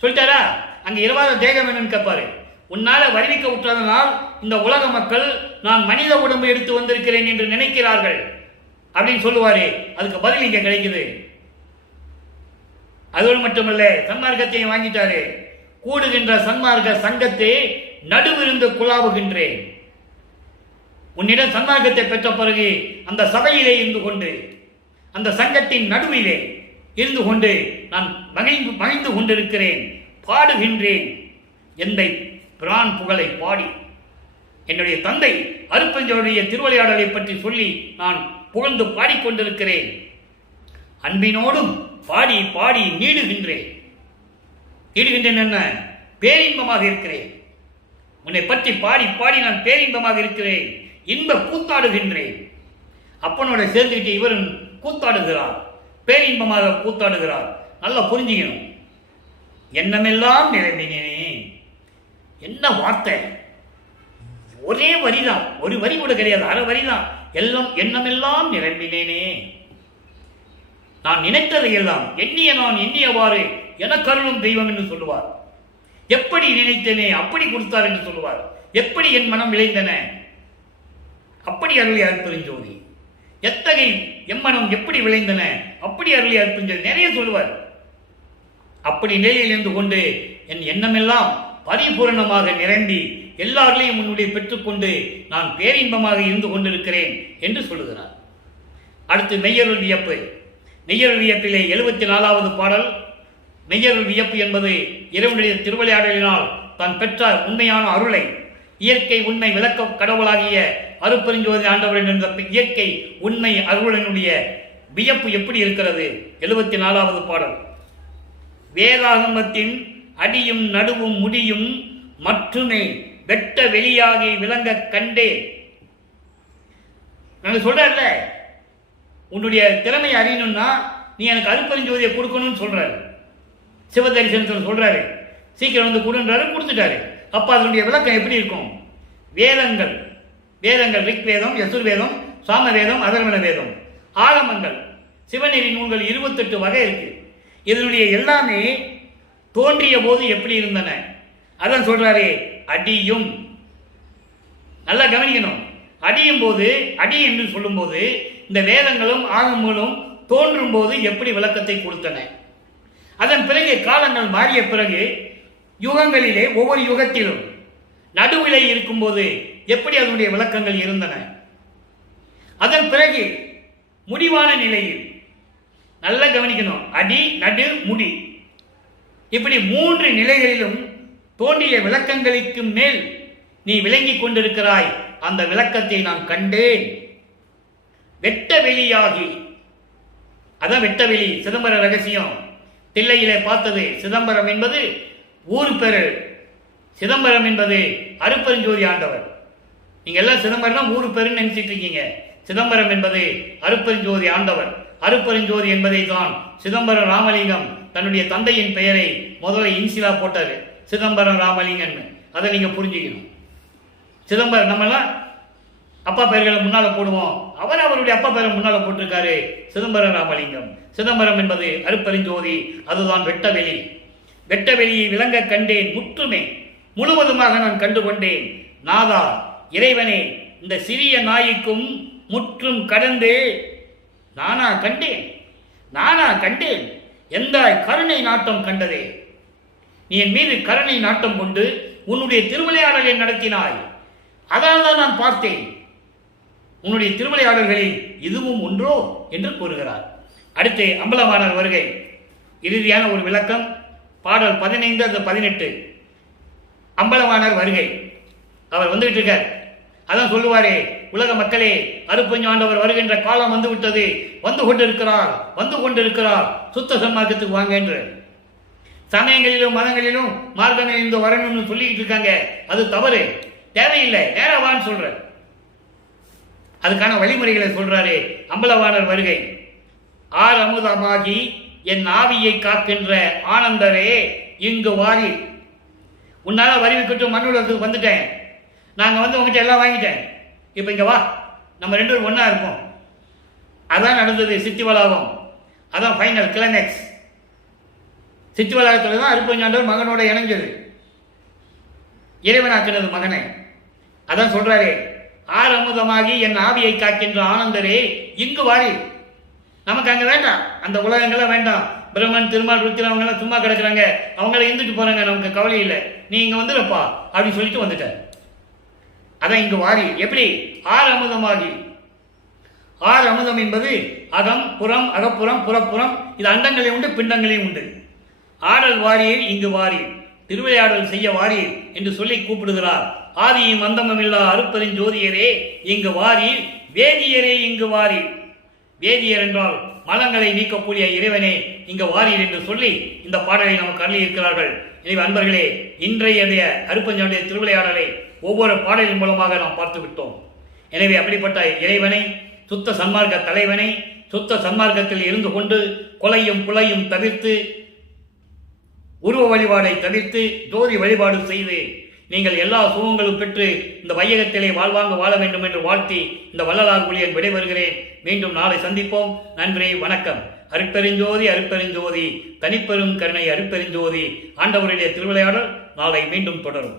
சொல்லிட்டாரா? அங்க இரவாத தேகம் என்னன்னு கேட்பாரு. உன்னால வருவிக்க விட்டதனால் இந்த உலக மக்கள் நான் மனித உடம்பு எடுத்து வந்திருக்கிறேன் என்று நினைக்கிறார்கள் அப்படின்னு சொல்லுவாரு. அதுக்கு பதில் இங்க கிடைக்குது. அதோடு மட்டுமல்ல, சன்மார்க்கத்தையும் வாங்கிட்டாரு. கூடுகின்ற சன்மார்க்க சங்கத்தை நடுவிருந்து குழாவுகின்றேன். உன்னிடம் சன்மார்க்கத்தை பெற்ற பிறகு அந்த சபையிலே இருந்து கொண்டு, அந்த சங்கத்தின் நடுவிலே இருந்து கொண்டு நான் மகிழ்ந்து கொண்டிருக்கிறேன், பாடுகின்றேன் எந்தை பிரான் புகழை பாடி. என்னுடைய தந்தை அருப்பஞ்சோருடைய திருவிளையாடலை பற்றி சொல்லி நான் புகழ்ந்து பாடிக்கொண்டிருக்கிறேன். அன்பினோடும் பாடி பாடி நீடுகின்றேன். என்ன? பேரின்பமாக இருக்கிறேன். உன்னை பற்றி பாடி பாடி நான் பேரின்பமாக இருக்கிறேன், இன்ப கூத்தாடுகின்றேன். அப்பனோட சேர்ந்துக்கிட்டு இவரும் கூத்தாடுகிறார், பேரின்பமாக கூத்தாடுகிறார். நல்லா புரிஞ்சுக்கணும். எண்ணமெல்லாம் நிரம்பினேனே. என்ன வார்த்தை! ஒரே வரிதான், ஒரு வரி கூட கிடையாது, அரை வரிதான். எல்லாம் எண்ணமெல்லாம் நிரம்பினேனே. நான் நினைத்ததை எல்லாம் நான் எண்ணியவாறு எனக்கருளும் தெய்வம் என்று சொல்லுவார். எப்படி நினைத்தனே அப்படி கொடுத்தார் என்று சொல்லுவார். எப்படி என் மனம் விளைந்தன அப்படி அருளி அற்பெருஞ்சோதி. எத்தகை எம்மனம் எப்படி விளைந்தன அப்படி அருளி அற்பெருஞ்சோதி நிறைய சொல்லுவார். அப்படி நிலையில் இருந்து கொண்டு என் எண்ணமெல்லாம் பரிபூரணமாக நிரம்பி எல்லாரிலையும் உன்னுடைய பெற்றுக்கொண்டு நான் பேரின்பமாக இருந்து கொண்டிருக்கிறேன் என்று சொல்லுகிறார். அடுத்து மெய்யருள் வியப்பு. மெய்யருள் வியப்பிலே 74வது பாடல். மெய்யருள் வியப்பு என்பது இறைவனுடைய திருவிளையாடலினால் தான் பெற்ற உண்மையான அருளை, இயற்கை உண்மை விளக்க கடவுளாகிய அருட்பெருஞ்சோதி ஆண்டவரின் என்ற இயற்கை உண்மை அருளினுடைய வியப்பு எப்படி இருக்கிறது? 74வது பாடல். வேதாகமத்தின் அடியும் நடுவும் முடியும் மட்டுமே வெட்ட வெளியாகி விளங்க கண்டே. நாங்க சொல்றல, உன்னுடைய திறமையை அறியணும்னா நீ எனக்கு அருட்பெருஞ்சோதியை கொடுக்கணும்னு சொல்றாரு. சிவதரிசனத்தில் சொல்றாரு, சீக்கிரம் வந்து கொடுன்றாரு, கொடுத்துட்டாரு. அப்ப அதனுடைய விளக்கம் எப்படி இருக்கும்? வேதங்கள் வேதங்கள் ரிக்வேதம், யசுர்வேதம், சாமவேதம், அதர்வண வேதம், ஆகமங்கள், சிவநெறி நூல்கள் 28 வகை இருக்கு. இதனுடைய எல்லாமே தோன்றிய போது எப்படி இருந்தன அதான் சொல்றாரு. அடியும், நல்லா கவனிக்கணும். அடியும் போது, அடி என்று சொல்லும் போது இந்த வேதங்களும் ஆகமங்களும் தோன்றும் போது எப்படி விளக்கத்தை கொடுத்தன. அதன் பிறகு காலங்கள் மாறிய பிறகு யுகங்களிலே ஒவ்வொரு யுகத்திலும் நடுவிலை இருக்கும்போது எப்படி அதனுடைய விளக்கங்கள் இருந்தன. அதன் பிறகு முடிவான நிலையில் நல்லா கவனிக்கணும். அடி, நடு, முடி, இப்படி 3 நிலைகளிலும் தோன்றிய விளக்கங்களுக்கு மேல் நீ விளங்கிக் கொண்டிருக்கிறாய். அந்த விளக்கத்தை நான் கண்டேன். வெட்ட வெளியாகி, அதான் வெட்ட வெளி. சிதம்பர ரகசியம் தில்லையிலே பார்த்தது. சிதம்பரம் என்பது ஊர் பெரு, சிதம்பரம் என்பது அருட்பெருஞ்சோதி ஆண்டவர். நீங்க எல்லாம் சிதம்பரம் தான் ஊர் பெருன்னு நினைச்சிட்டு இருக்கீங்க. சிதம்பரம் என்பது அருட்பெருஞ்சோதி ஆண்டவர். அருட்பெருஞ்சோதி என்பதை தான் சிதம்பரம் ராமலிங்கம் தன்னுடைய தந்தையின் பெயரை முதல்ல இன்சிலா போட்டாரு, சிதம்பரம் ராமலிங்கன்னு. அதை நீங்க புரிஞ்சுக்கணும். சிதம்பரம் நம்மெல்லாம் அப்பா பெயர்களை முன்னால போடுவோம், அவர் அவருடைய அப்பா பெயரை முன்னால போட்டிருக்காரு, சிதம்பரம் ராமலிங்கம். சிதம்பரம் என்பது அருட்பெருஞ்சோதி, அதுதான் வெட்டவெளி. வெட்டவெளியை விளங்க கண்டேன், முற்றுமே முழுவதுமாக நான் கண்டுகொண்டேன். நாதா இறைவனே, இந்த சிறிய நாய்க்கும் முற்றும் கடந்து நானா கண்டேன் எந்த கருணை நாட்டம் கண்டதே. நீ என் மீது கருணை நாட்டம் கொண்டு உன்னுடைய திருவிளையாடலை நடத்தினாய், அதனால் தான் நான் பார்த்தேன். உன்னுடைய திருவிளையாடல்களில் இதுவும் ஒன்றோ என்று கூறுகிறார். அடுத்து அம்பலவாணர் வருகை, இறுதியான ஒரு விளக்கம். பாடல் 15-18. அம்பலவாணர் வருகை. அவர் வந்துகிட்டு இருக்கார். அதான் சொல்லுவாரே, உலக மக்களே, அருட்பெருஞ்சாண்டவர் வருகின்ற காலம் வந்து விட்டது, வந்து கொண்டிருக்கிறார், சுத்த சன்மார்க்கத்துக்கு வாங்க என்று. சமயங்களிலும் மதங்களிலும் மார்க்கங்களிலும் வரணும்னு சொல்லிக்கிட்டு இருக்காங்க. அது தவறு, தேவையில்லை, நேரவான்னு சொல்ற. அதுக்கான வழிமுறைகளை சொல்றாரு அம்பலவாணர் வருகை. ஆர் அமுதமாகி என் ஆவியை காக்கின்ற ஆனந்தரே இங்கு வாரி. உன்னால வருவிக்கட்டும் மண்ணுலகத்துக்கு வந்துட்டேன், நாங்க வந்து உங்ககிட்ட எல்லாம் வாங்கிட்டேன், இப்ப இங்க வா, நம்ம 2 பேரும் ஒன்னா இருப்போம். அதான் நடந்தது சித்தி வளாகம். அதான் ஃபைனல் கிளைமேக்ஸ். சித்தி வளாகத்துல தான் அருட்பெருஞ்சாண்டவர் மகனோட இணைஞ்சது. இறைவனாக்கினது மகனை. அதான் சொல்றாரே, ஆரமுதமாகி என் ஆவியை காக்கின்ற ஆனந்தரே இங்கு வாரி. நமக்கு அங்க வேண்டாம், அந்த உலகங்கள்லாம் வேண்டாம். பிரம்மன், திருமால், ருத்திரன் அவங்கெல்லாம் சும்மா கிடக்குறாங்க, அவங்கள இருந்துட்டு போறாங்க, நமக்கு கவலை இல்லை, நீ இங்க வந்துடுப்பா அப்படின்னு சொல்லிட்டு வந்துட்ட. அதான் இங்கு வாரி. எப்படி? ஆறு அமுதமாகி. ஆறு அமுதம் என்பது அகம், புறம், அகப்புறம், புறப்புறம், இது அண்டங்களையும் உண்டு, பிண்டங்களையும் உண்டு. ஆடல் வாரியர் இங்கு வாரி, திருவிளையாடல் செய்ய வாரி என்று சொல்லி கூப்பிடுகிறார். ஆதியும் அந்தமும் இல்லா அருப்பெருஞ்சோதியரே இங்கு வாரி, வேதியரே இங்கு வாரி. வேதியர் என்றால் மலங்களை நீக்கக்கூடிய இறைவனே இங்கு வாரீர் என்று சொல்லி இந்த பாடலை நமக்கு அருளி இருக்கிறார்கள். எனவே அன்பர்களே, இன்றைய அருப்பஞ்சனுடைய திருவிளையாடலை ஒவ்வொரு பாடலின் மூலமாக நாம் பார்த்து விட்டோம். எனவே அப்படிப்பட்ட இறைவனை, சுத்த சன்மார்க்க தலைவனை, சுத்த சன்மார்க்கத்தில் இருந்து கொண்டு கொலையும் புலையும் தவிர்த்து, உருவ வழிபாடை தவிர்த்து ஜோதி வழிபாடு செய்து நீங்கள் எல்லா சுகங்களும் பெற்று இந்த வையகத்திலே வாழ்வாங்க வாழ வேண்டும் என்று வாழ்த்தி இந்த வள்ளலார் ஊழியன் விடைபெறுகிறேன். மீண்டும் நாளை சந்திப்போம். நன்றி, வணக்கம். அருட்பெருஞ்சோதி அருட்பெருஞ்சோதி, தனிப்பெரும் கருணை அருட்பெருஞ்சோதி. ஆண்டவருடைய திருவிளையாடல் நாளை மீண்டும் தொடரும்.